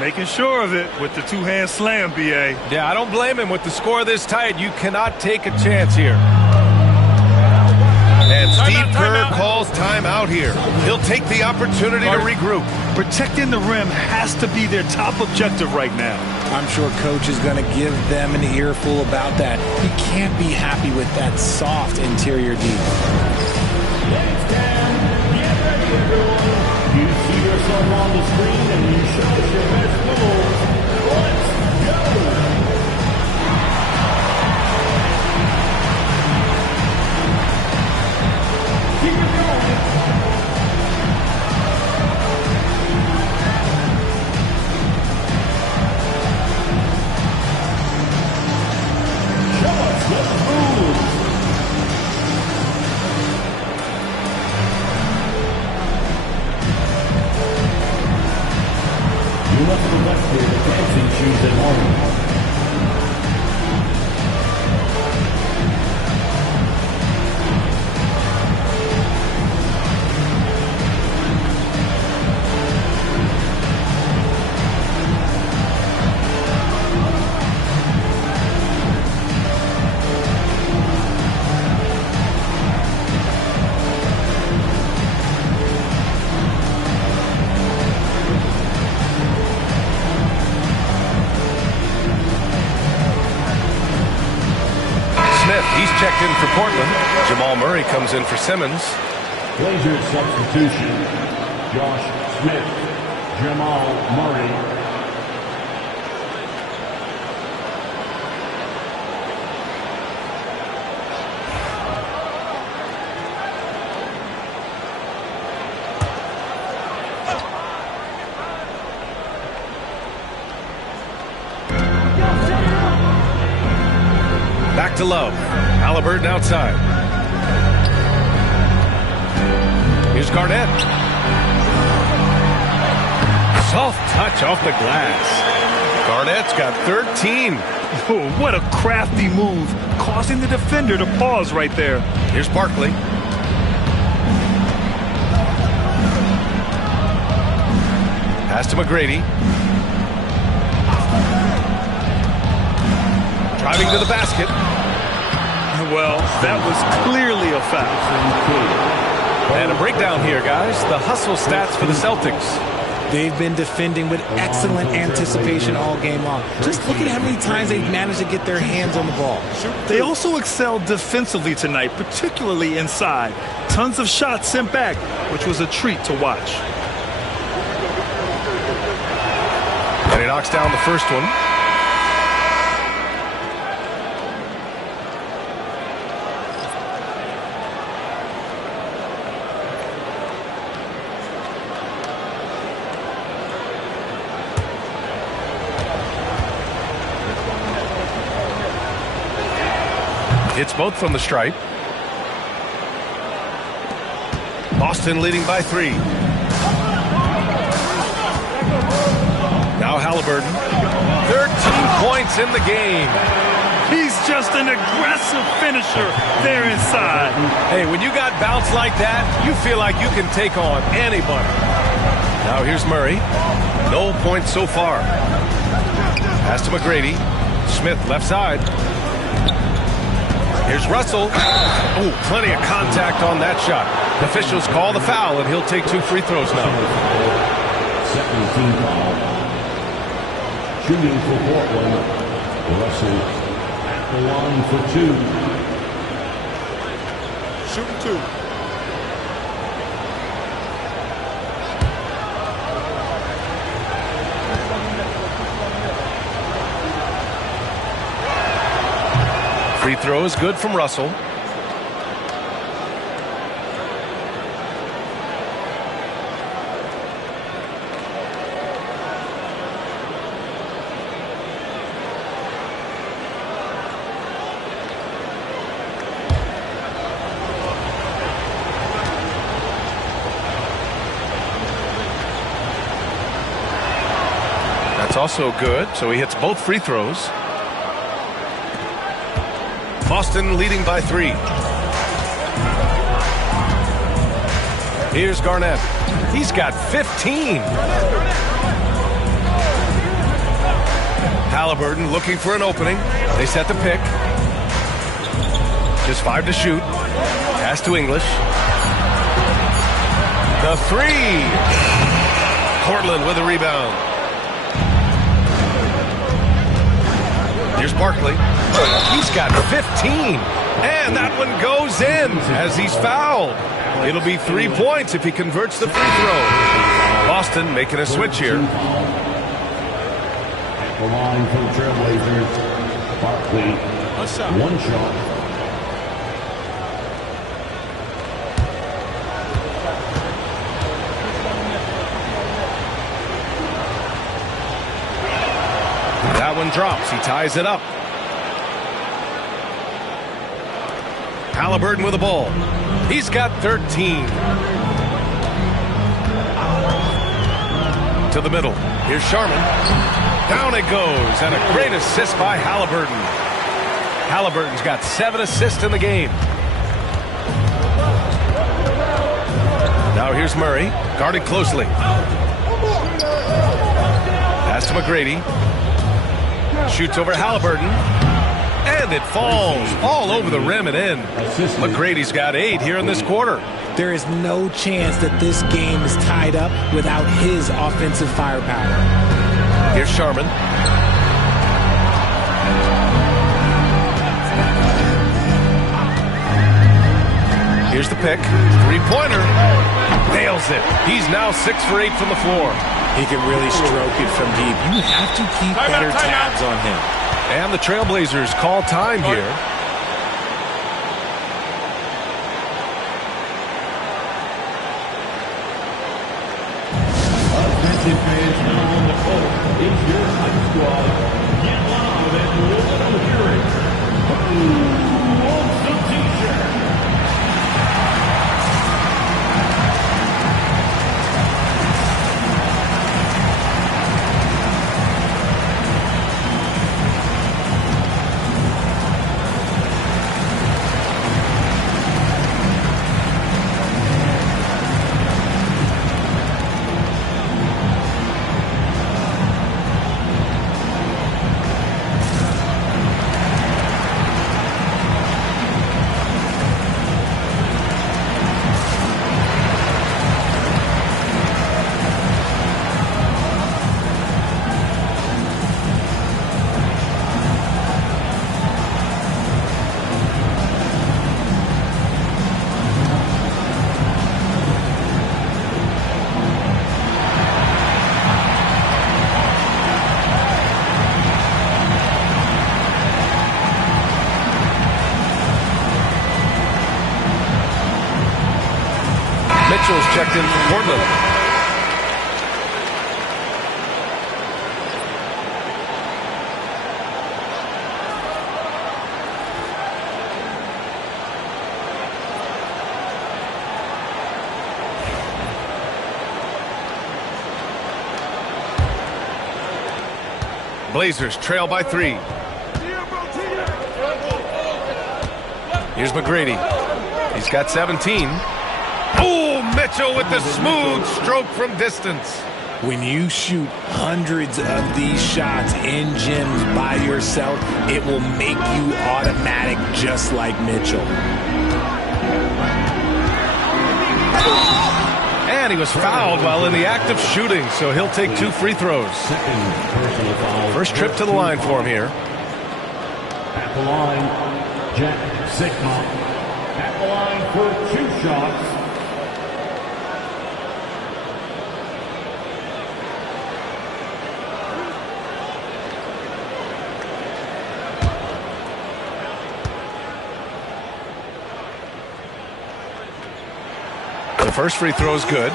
Making sure of it with the two-hand slam, B.A. Yeah, I don't blame him. With the score this tight, you cannot take a chance here. And Steve Kerr calls timeout here. He'll take the opportunity to regroup. Protecting the rim has to be their top objective right now. I'm sure coach is going to give them an earful about that. He can't be happy with that soft interior D. You see yourself on the screen and you show us your best moves. Let's go! Keep it going. Show us those moves. You must select your dancing shoes at home. He's checked in for Portland. Jamal Murray comes in for Simmons. Blazers substitution. Josh Smith. Jamal Murray. Back to Love. Halliburton outside. Here's Garnett. Soft touch off the glass. Garnett's got 13. Oh, what a crafty move, causing the defender to pause right there. Here's Barkley. Pass to McGrady. Driving to the basket. Well, that was clearly a foul. And a breakdown here, guys. The hustle stats for the Celtics. They've been defending with excellent anticipation all game long. Just look at how many times they've managed to get their hands on the ball. They also excelled defensively tonight, particularly inside. Tons of shots sent back, which was a treat to watch. And he knocks down the first one. Hits both from the stripe. Boston leading by 3. Now Halliburton. 13 points in the game. He's just an aggressive finisher there inside. Hey, when you got bounce like that, you feel like you can take on anybody. Now here's Murray. No points so far. Pass to McGrady. Smith left side. Here's Russell. Oh, plenty of contact on that shot. Officials call the foul, and he'll take 2 free throws now. Second team foul. Shooting for Portland. Russell at the line for 2. Shooting 2. Free throw is good from Russell. That's also good, so he hits both free throws. Boston leading by 3. Here's Garnett. He's got 15. Halliburton looking for an opening. They set the pick. Just 5 to shoot. Pass to English. The 3. Portland with a rebound. Here's Barkley. He's got 15. And that one goes in as he's fouled. It'll be 3 points if he converts the free throw. Boston making a switch here. At the line for the Trailblazers. Barkley. One shot. That one drops. He ties it up. Halliburton with the ball. He's got 13. To the middle. Here's Sharman. Down it goes. And a great assist by Halliburton. Halliburton's got 7 assists in the game. Now here's Murray. Guarded closely. Pass to McGrady. Shoots over Halliburton. And it falls all over the rim and in. McGrady's got 8 here in this quarter. There is no chance that this game is tied up without his offensive firepower. Here's Sharman. Here's the pick. 3-pointer. Nails it. He's now 6 for 8 from the floor. He can really stroke it from deep. You have to keep better tabs on him. And the Trailblazers call time here. Offensive fans now on the court. It's your hype squad. Get loud and let them hear it. Who wants the t-shirt? Mitchell's checked in for Portland. Blazers trail by 3. Here's McGrady. He's got 17. Oh, Mitchell with the smooth stroke from distance. When you shoot hundreds of these shots in gyms by yourself, it will make you automatic just like Mitchell. And he was fouled while in the act of shooting, so he'll take 2 free throws. First trip to the line for him here. At the line, Jack Sigma. At the line for 2 shots. The first free throw is good.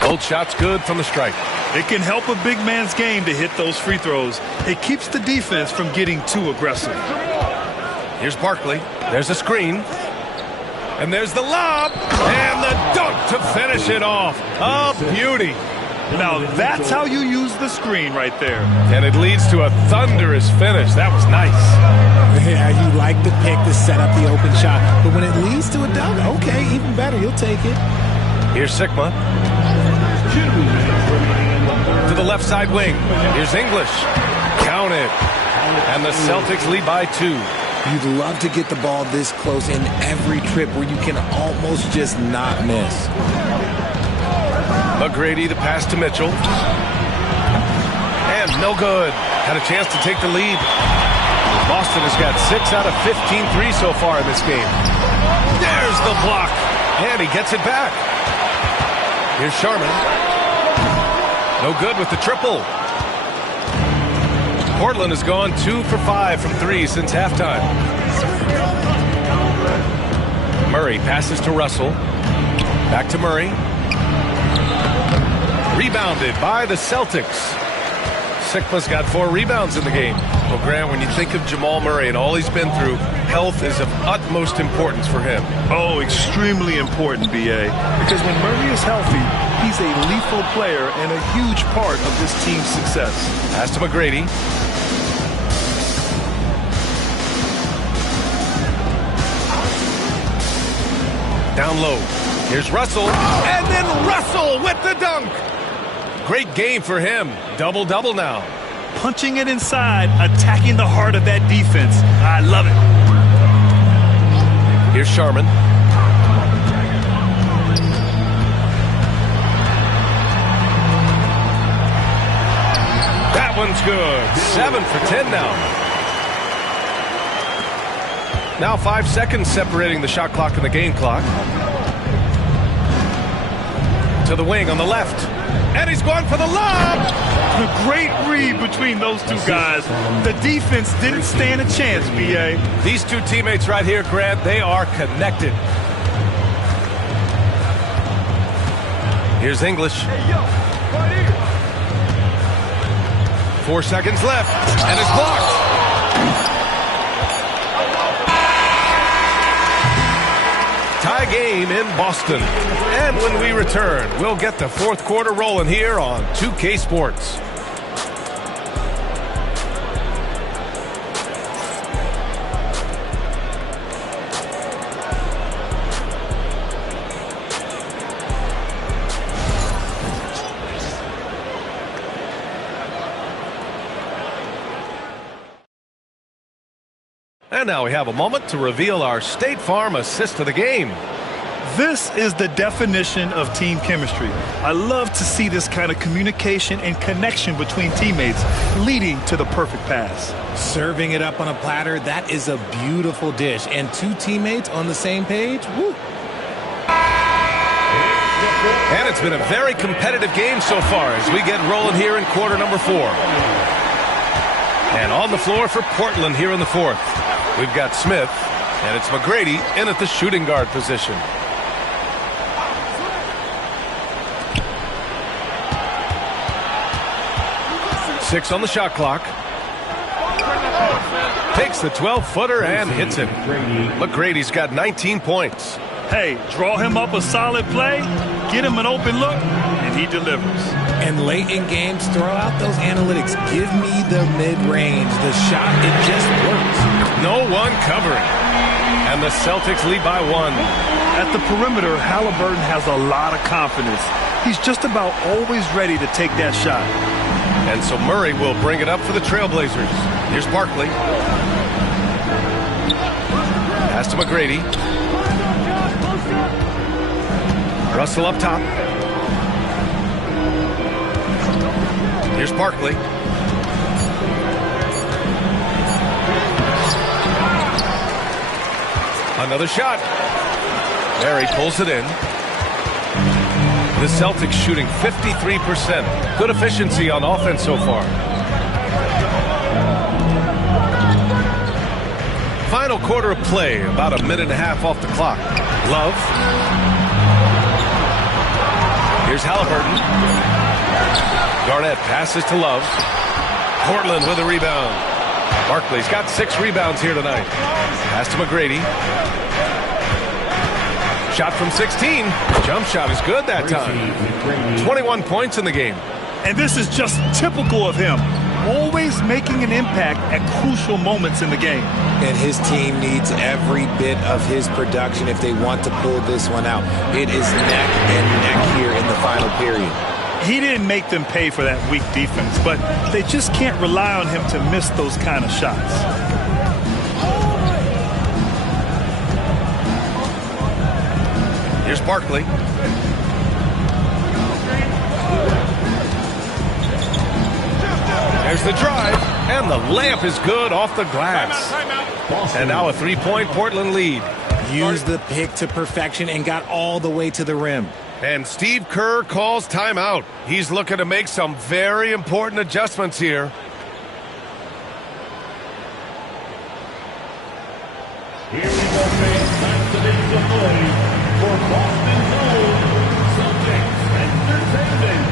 Both shots good from the stripe. It can help a big man's game to hit those free throws. It keeps the defense from getting too aggressive. Here's Barkley. There's a screen. And there's the lob. And the dunk to finish it off. A beauty. Now that's how you use the screen right there. And it leads to a thunderous finish. That was nice. Yeah, you like the pick to set up the open shot. But when it leads to a dunk, okay, even better. You'll take it. Here's Sigma. To the left side wing. Here's English. Count it. And the Celtics lead by 2. You'd love to get the ball this close in every trip where you can almost just not miss. McGrady, the pass to Mitchell. And no good. Had a chance to take the lead. Boston has got 6 out of 15 threes so far in this game. There's the block. And he gets it back. Here's Sharman. No good with the triple. Portland has gone 2 for 5 from 3 since halftime. Murray passes to Russell. Back to Murray. Rebounded by the Celtics. Sigma's got 4 rebounds in the game. Well, Grant, when you think of Jamal Murray and all he's been through, health is of utmost importance for him. Oh, extremely important, B.A. Because when Murray is healthy, he's a lethal player and a huge part of this team's success. Pass to McGrady. Down low. Here's Russell. And then Russell with the dunk. Great game for him. Double-double now. Punching it inside, attacking the heart of that defense. I love it. Here's Sharman. That one's good. 7 for 10 now. Now 5 seconds separating the shot clock and the game clock. To the wing on the left. And he's going for the lob. The great read between those 2 guys. The defense didn't stand a chance, B.A. These 2 teammates right here, Grant, they are connected. Here's English. 4 seconds left. And it's blocked. Tie game in Boston. And when we return, we'll get the 4th quarter rolling here on 2K Sports. And now we have a moment to reveal our State Farm assist of the game. This is the definition of team chemistry. I love to see this kind of communication and connection between teammates leading to the perfect pass. Serving it up on a platter, that is a beautiful dish. And two teammates on the same page, woo. And it's been a very competitive game so far as we get rolling here in quarter number 4. And on the floor for Portland here in the 4th, we've got Smith, and it's McGrady in at the shooting guard position. Six on the shot clock. Takes the 12-footer and hits it. McGrady's got 19 points. Hey, draw him up a solid play, get him an open look, and he delivers. And late in games, throw out those analytics. Give me the mid-range. The shot, it just works. No one covering. And the Celtics lead by 1. At the perimeter, Halliburton has a lot of confidence. He's just about always ready to take that shot. And so Murray will bring it up for the Trailblazers. Here's Barkley. Pass to McGrady. Russell up top. Here's Barkley. Another shot. Murray pulls it in. The Celtics shooting 53%. Good efficiency on offense so far. Final quarter of play, about a minute and a half off the clock. Love. Here's Halliburton. Garnett passes to Love. Portland with a rebound. Barkley's got 6 rebounds here tonight. Pass to McGrady. Shot from 16. Jump shot is good that time. 21 points in the game. And this is just typical of him. Always making an impact at crucial moments in the game. And his team needs every bit of his production if they want to pull this one out. It is neck and neck here in the final period. He didn't make them pay for that weak defense, but they just can't rely on him to miss those kind of shots. Here's Barkley. There's the drive, and the layup is good off the glass. And now a 3-point Portland lead. Used the pick to perfection and got all the way to the rim. And Steve Kerr calls timeout. He's looking to make some very important adjustments here. Here we go, fans. Time to make some noise for Boston's own Celtics Entertainment.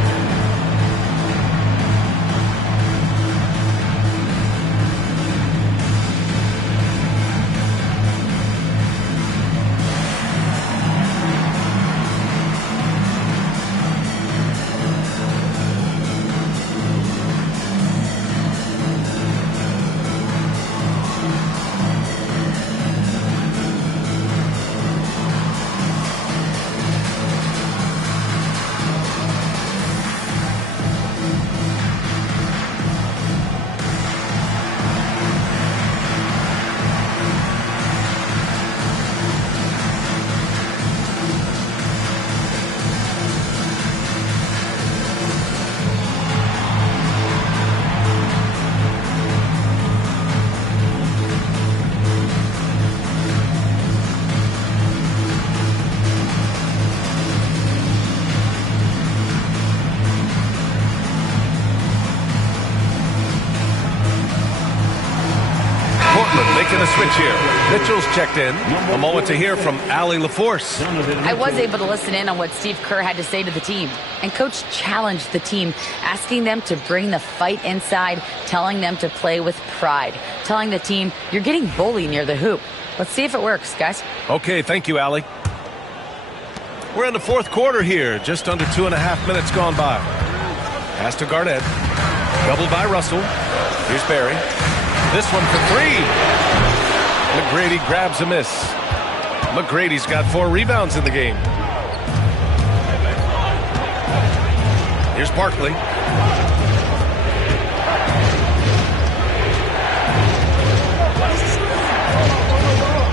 Making a switch here. Mitchell's checked in. A moment to hear from Allie LaForce. I was able to listen in on what Steve Kerr had to say to the team. And Coach challenged the team, asking them to bring the fight inside, telling them to play with pride, telling the team, you're getting bullied near the hoop. Let's see if it works, guys. Okay, thank you, Allie. We're in the 4th quarter here. Just under 2.5 minutes gone by. Pass to Garnett. Doubled by Russell. Here's Barry. This one for 3. McGrady grabs a miss. McGrady's got 4 rebounds in the game. Here's Barkley.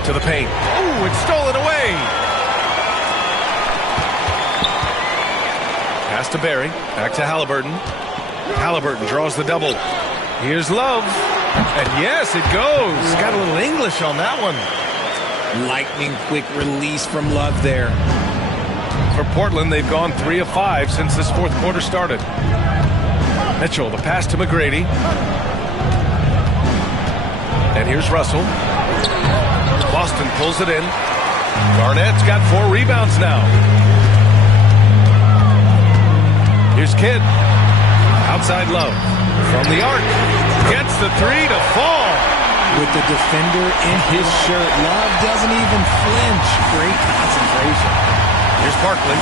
To the paint. Ooh, it's stolen away. Pass to Barry. Back to Halliburton. Halliburton draws the double. Here's Love. And yes, it goes. Got a little English on that one. Lightning quick release from Love there. For Portland, they've gone 3 of 5 since this fourth quarter started. Mitchell, the pass to McGrady. And here's Russell. Boston pulls it in. Garnett's got 4 rebounds now. Here's Kidd. Outside Love. From the arc. Gets the 3 to fall. With the defender in his shirt, Love doesn't even flinch. Great concentration. Here's Barkley.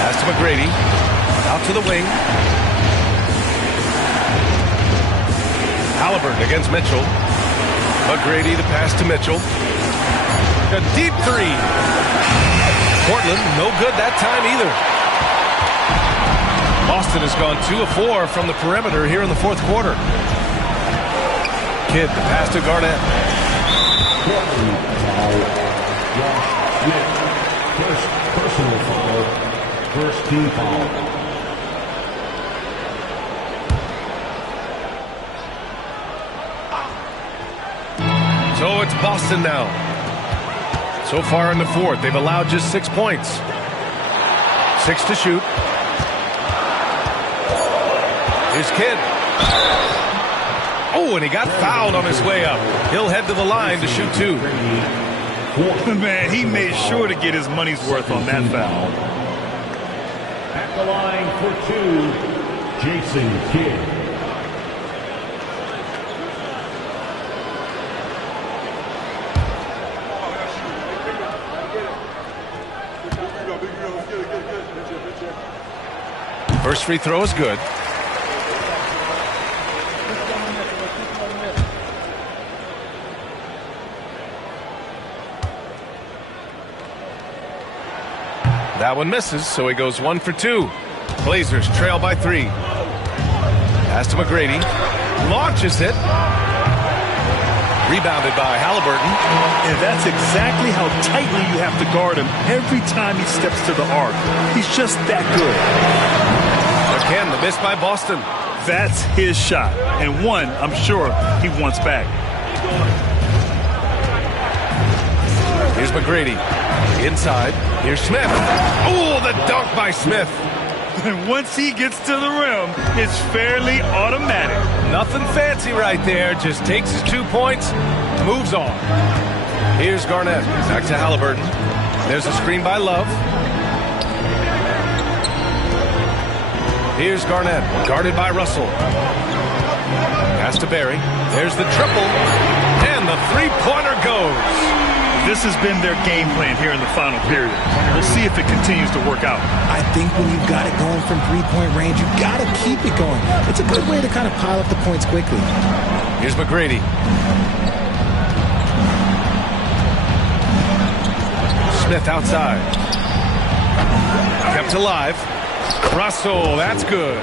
Pass to McGrady. Out to the wing. Halliburton against Mitchell. McGrady, the pass to Mitchell. A deep 3. Portland, no good that time either. Boston has gone 2 of 4 from the perimeter here in the fourth quarter. Kidd, the pass to Garnett. First personal foul. First team foul. So it's Boston now. So far in the fourth, they've allowed just 6 points. 6 to shoot. Here's Kidd. Oh, and he got fouled on his way up. He'll head to the line to shoot 2. Man, he made sure to get his money's worth on that foul. At the line for 2, Jason Kidd. First free throw is good. That one misses, so he goes 1 for 2. Blazers trail by 3. Pass to McGrady. Launches it. Rebounded by Halliburton. And that's exactly how tightly you have to guard him every time he steps to the arc. He's just that good. Again, the miss by Boston. That's his shot, and one I'm sure he wants back. Here's McGrady. Inside. Here's Smith. Oh, the dunk by Smith. And once he gets to the rim, it's fairly automatic. Nothing fancy right there. Just takes his 2 points, moves on. Here's Garnett. Back to Halliburton. There's a screen by Love. Here's Garnett. Guarded by Russell. Pass to Barry. There's the triple. And the three-pointer goes. This has been their game plan here in the final period. We'll see if it continues to work out. I think when you've got it going from three-point range, you've got to keep it going. It's a good way to kind of pile up the points quickly. Here's McGrady. Smith outside. Kept alive. Russell, that's good.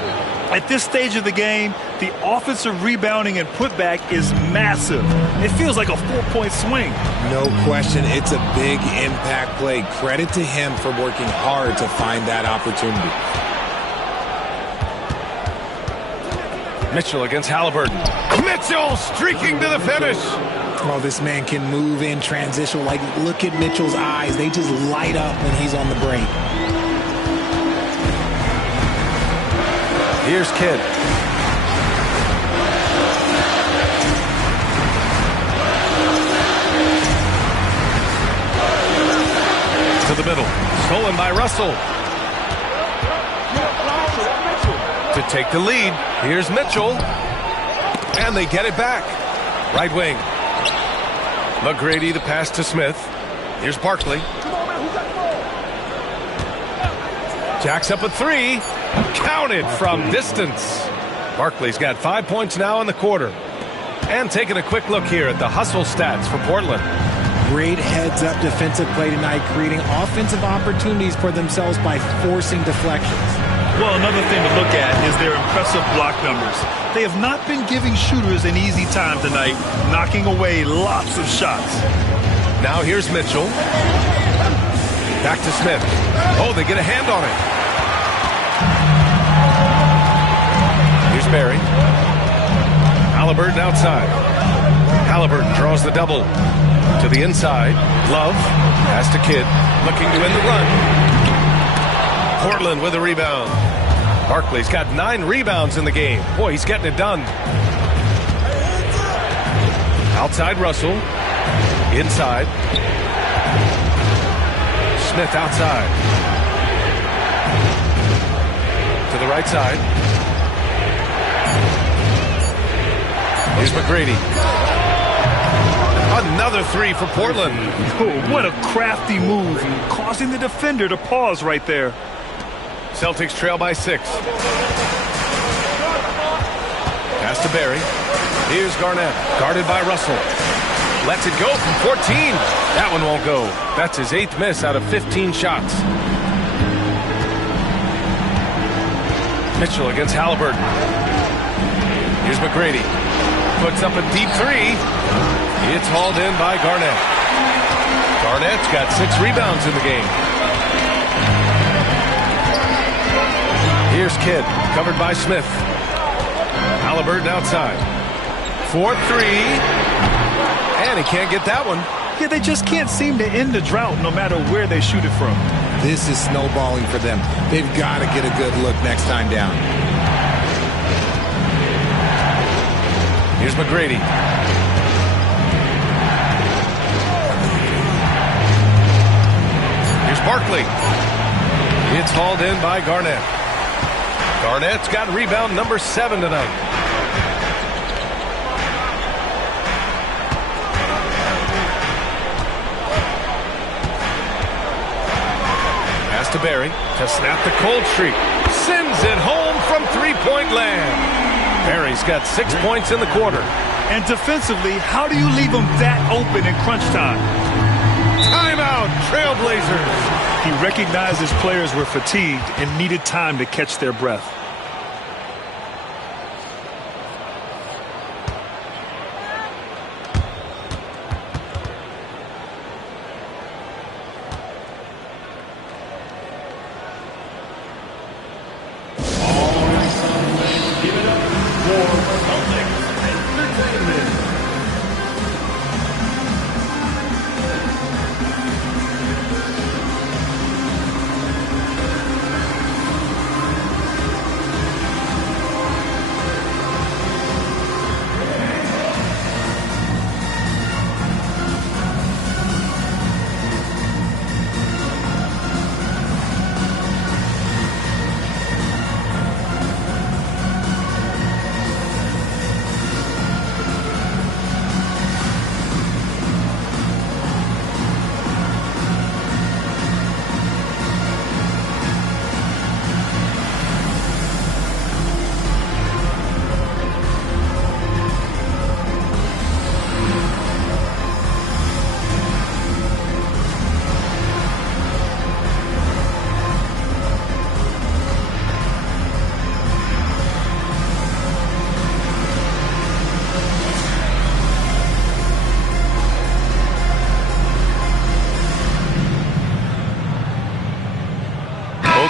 At this stage of the game, the offensive rebounding and putback is massive. It feels like a 4-point swing. No question, it's a big impact play. Credit to him for working hard to find that opportunity. Mitchell against Halliburton. Mitchell streaking to the finish. Oh, this man can move in transition. Like, look at Mitchell's eyes. They just light up when he's on the break. Here's Kidd. To the middle. Stolen by Russell. To take the lead. Here's Mitchell. And they get it back. Right wing. McGrady, the pass to Smith. Here's Barkley. Jacks up a 3. Counted from distance. Barkley's got 5 points now in the quarter. And taking a quick look here at the hustle stats for Portland. Great heads-up defensive play tonight, creating offensive opportunities for themselves by forcing deflections. Well, another thing to look at is their impressive block numbers. They have not been giving shooters an easy time tonight, knocking away lots of shots. Now here's Mitchell. Back to Smith. Oh, they get a hand on it. Here's Barry. Halliburton outside. Halliburton draws the double to the inside. Love has to Kidd, looking to win the run. Portland with a rebound. Barkley's got 9 rebounds in the game. Boy, he's getting it done. Outside Russell. Inside. Smith outside. To the right side. Here's McGrady. Another 3 for Portland. Oh, what a crafty move, causing the defender to pause right there. Celtics trail by 6. Pass to Barry. Here's Garnett, guarded by Russell. Lets it go from 14. That one won't go. That's his 8th miss out of 15 shots. Mitchell against Halliburton. Here's McGrady. Puts up a deep 3. It's hauled in by Garnett. Garnett's got 6 rebounds in the game. Here's Kidd, covered by Smith. Halliburton outside. 4-3. And he can't get that one. Yeah, they just can't seem to end the drought no matter where they shoot it from. This is snowballing for them. They've got to get a good look next time down. Here's McGrady. Here's Barkley. It's hauled in by Garnett. Garnett's got rebound number 7 tonight. Pass to Barry to snap the cold streak. Sends it home from 3-point land. Barry's got 6 points in the quarter. And defensively, how do you leave them that open in crunch time? Timeout, Trailblazers. He recognized his players were fatigued and needed time to catch their breath.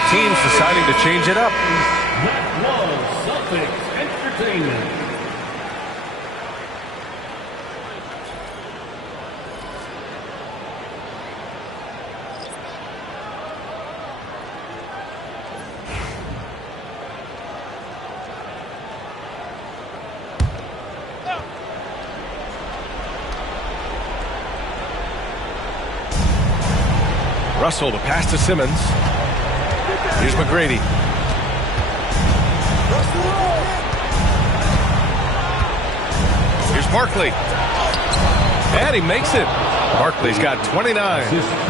Teams deciding to change it up. That was Celtics Entertainment. Russell to pass to Simmons. Here's McGrady. Here's Barkley. And he makes it. Barkley's got 29.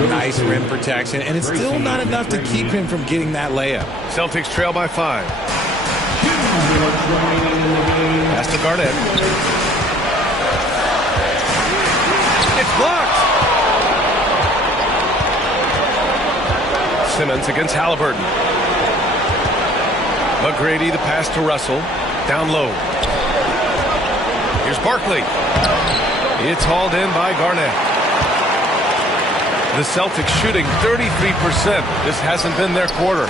Nice rim protection, and it's still not enough to keep him from getting that layup. Celtics trail by 5. Pass to Garnett. It's blocked. Simmons against Halliburton. McGrady, the pass to Russell. Down low. Here's Barkley. It's hauled in by Garnett. The Celtics shooting 33%. This hasn't been their quarter.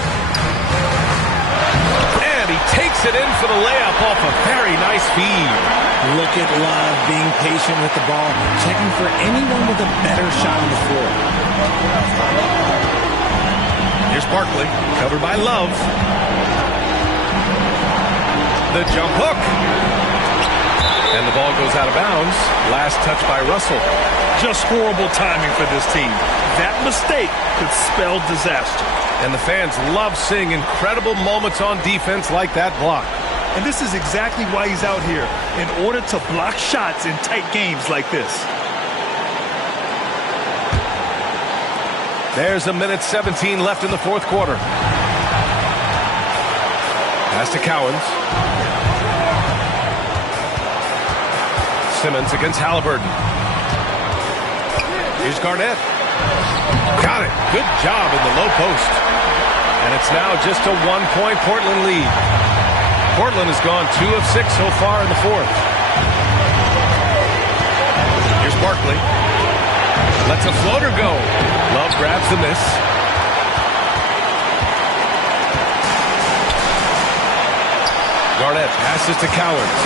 And he takes it in for the layup off a very nice feed. Look at Love being patient with the ball, checking for anyone with a better shot on the floor. Here's Barkley, covered by Love. The jump hook. And the ball goes out of bounds. Last touch by Russell. Just horrible timing for this team. That mistake could spell disaster. And the fans love seeing incredible moments on defense like that block. And this is exactly why he's out here, in order to block shots in tight games like this. There's a minute 17 left in the fourth quarter. Pass to Cowens. Simmons against Halliburton. Here's Garnett. Got it. Good job in the low post. And it's now just a 1-point Portland lead. Portland has gone 2 of 6 so far in the fourth. Here's Barkley. Lets a floater go. Love grabs the miss. Garnett passes to Cowens.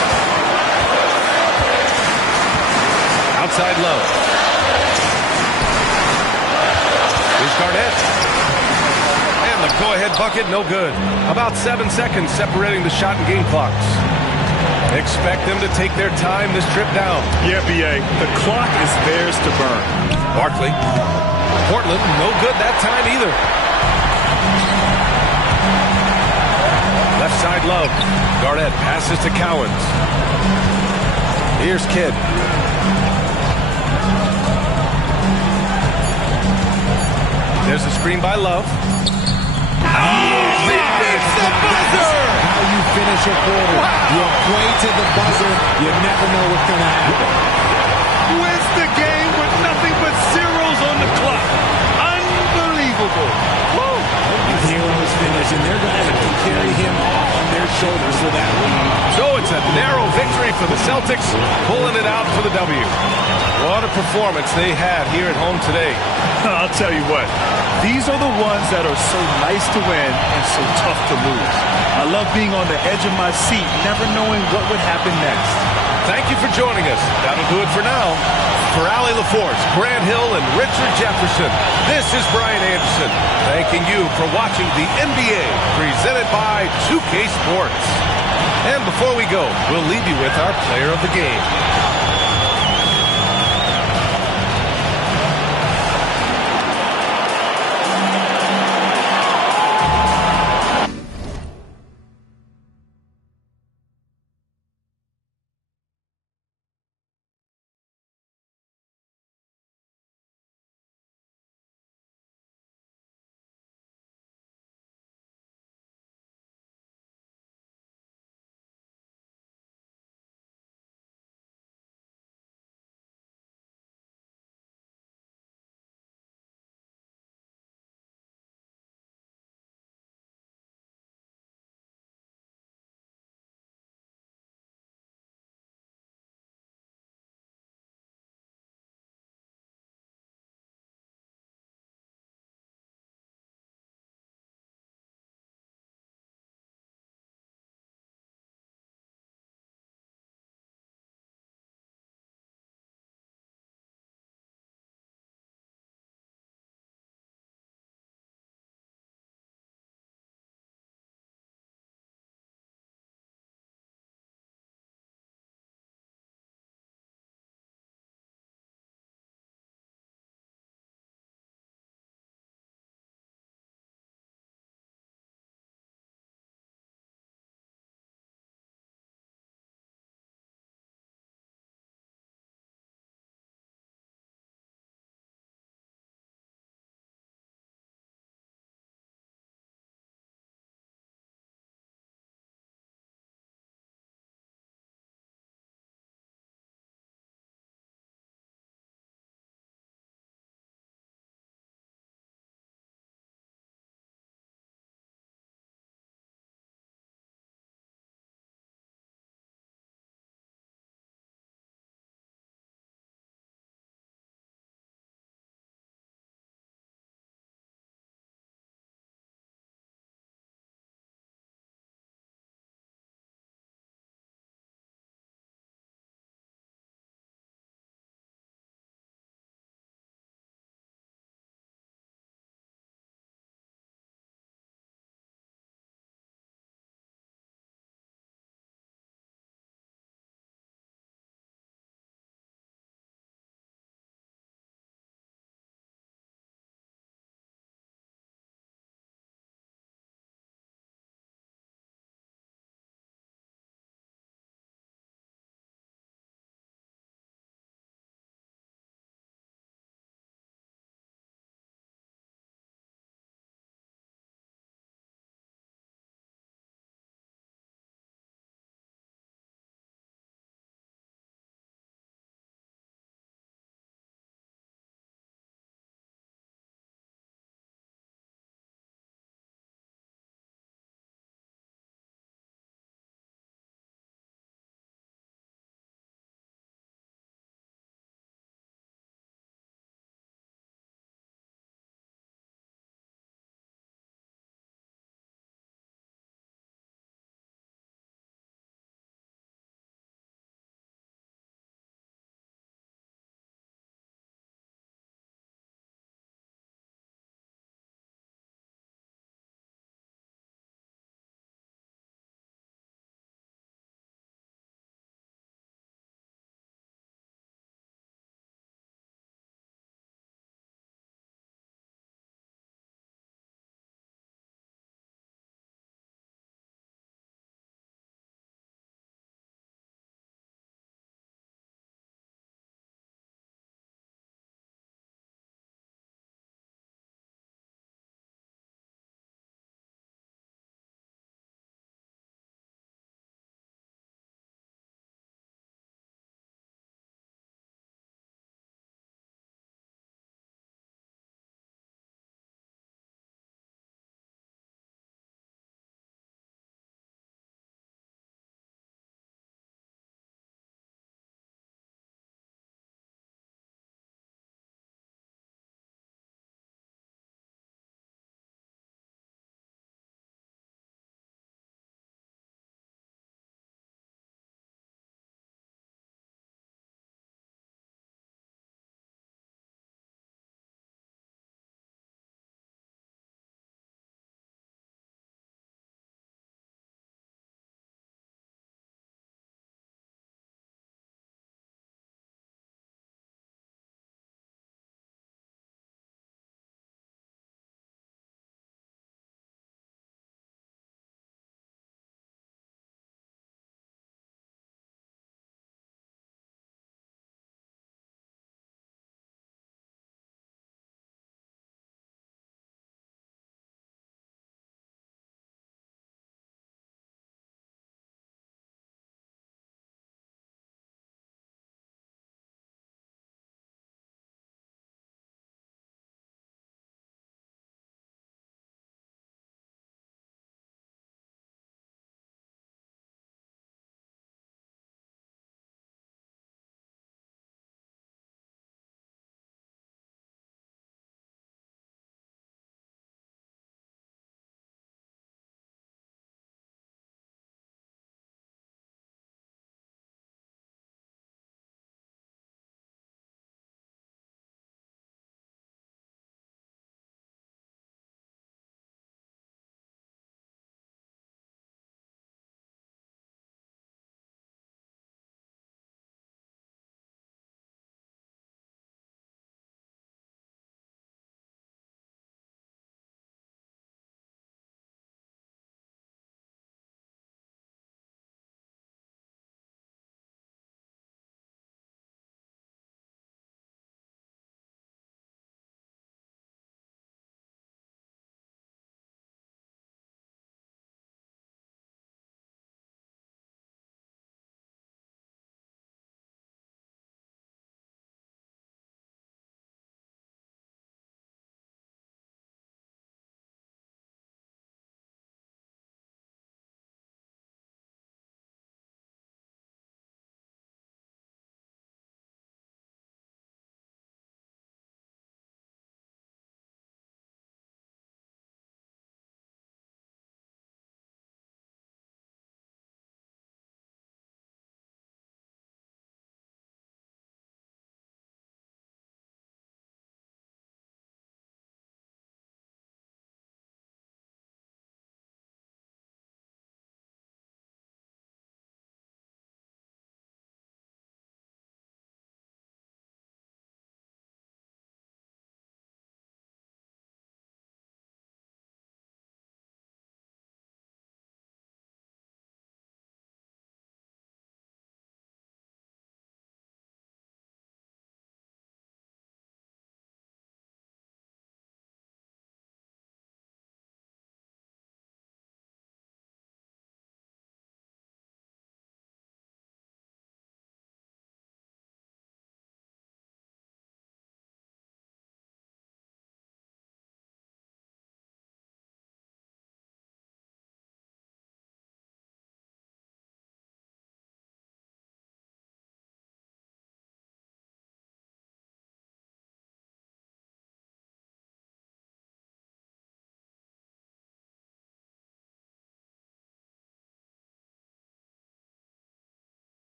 Outside Love. Here's Garnett. And the go-ahead bucket, no good. About 7 seconds separating the shot and game clocks. Expect them to take their time this trip down. Yeah, B.A. The clock is theirs to burn. Barkley. Portland, no good that time either. Left side Love. Garnett passes to Cowens. Here's Kidd. There's a screen by Love. He makes the buzzer! How you finish a quarter. Wow. You play to the buzzer. You never know what's going to happen. Wins the game with nothing but zeros on the clock. Unbelievable. Woo. Heroes finish, and they're going to have to carry him off on their shoulders for that lead. So it's a narrow victory for the Celtics, pulling it out for the W. What a performance they had here at home today. I'll tell you what, these are the ones that are so nice to win and so tough to lose. I love being on the edge of my seat, never knowing what would happen next. Thank you for joining us. That'll do it for now. For Allie LaForce, Grant Hill, and Richard Jefferson, this is Brian Anderson, thanking you for watching the NBA presented by 2K Sports. And before we go, we'll leave you with our player of the game.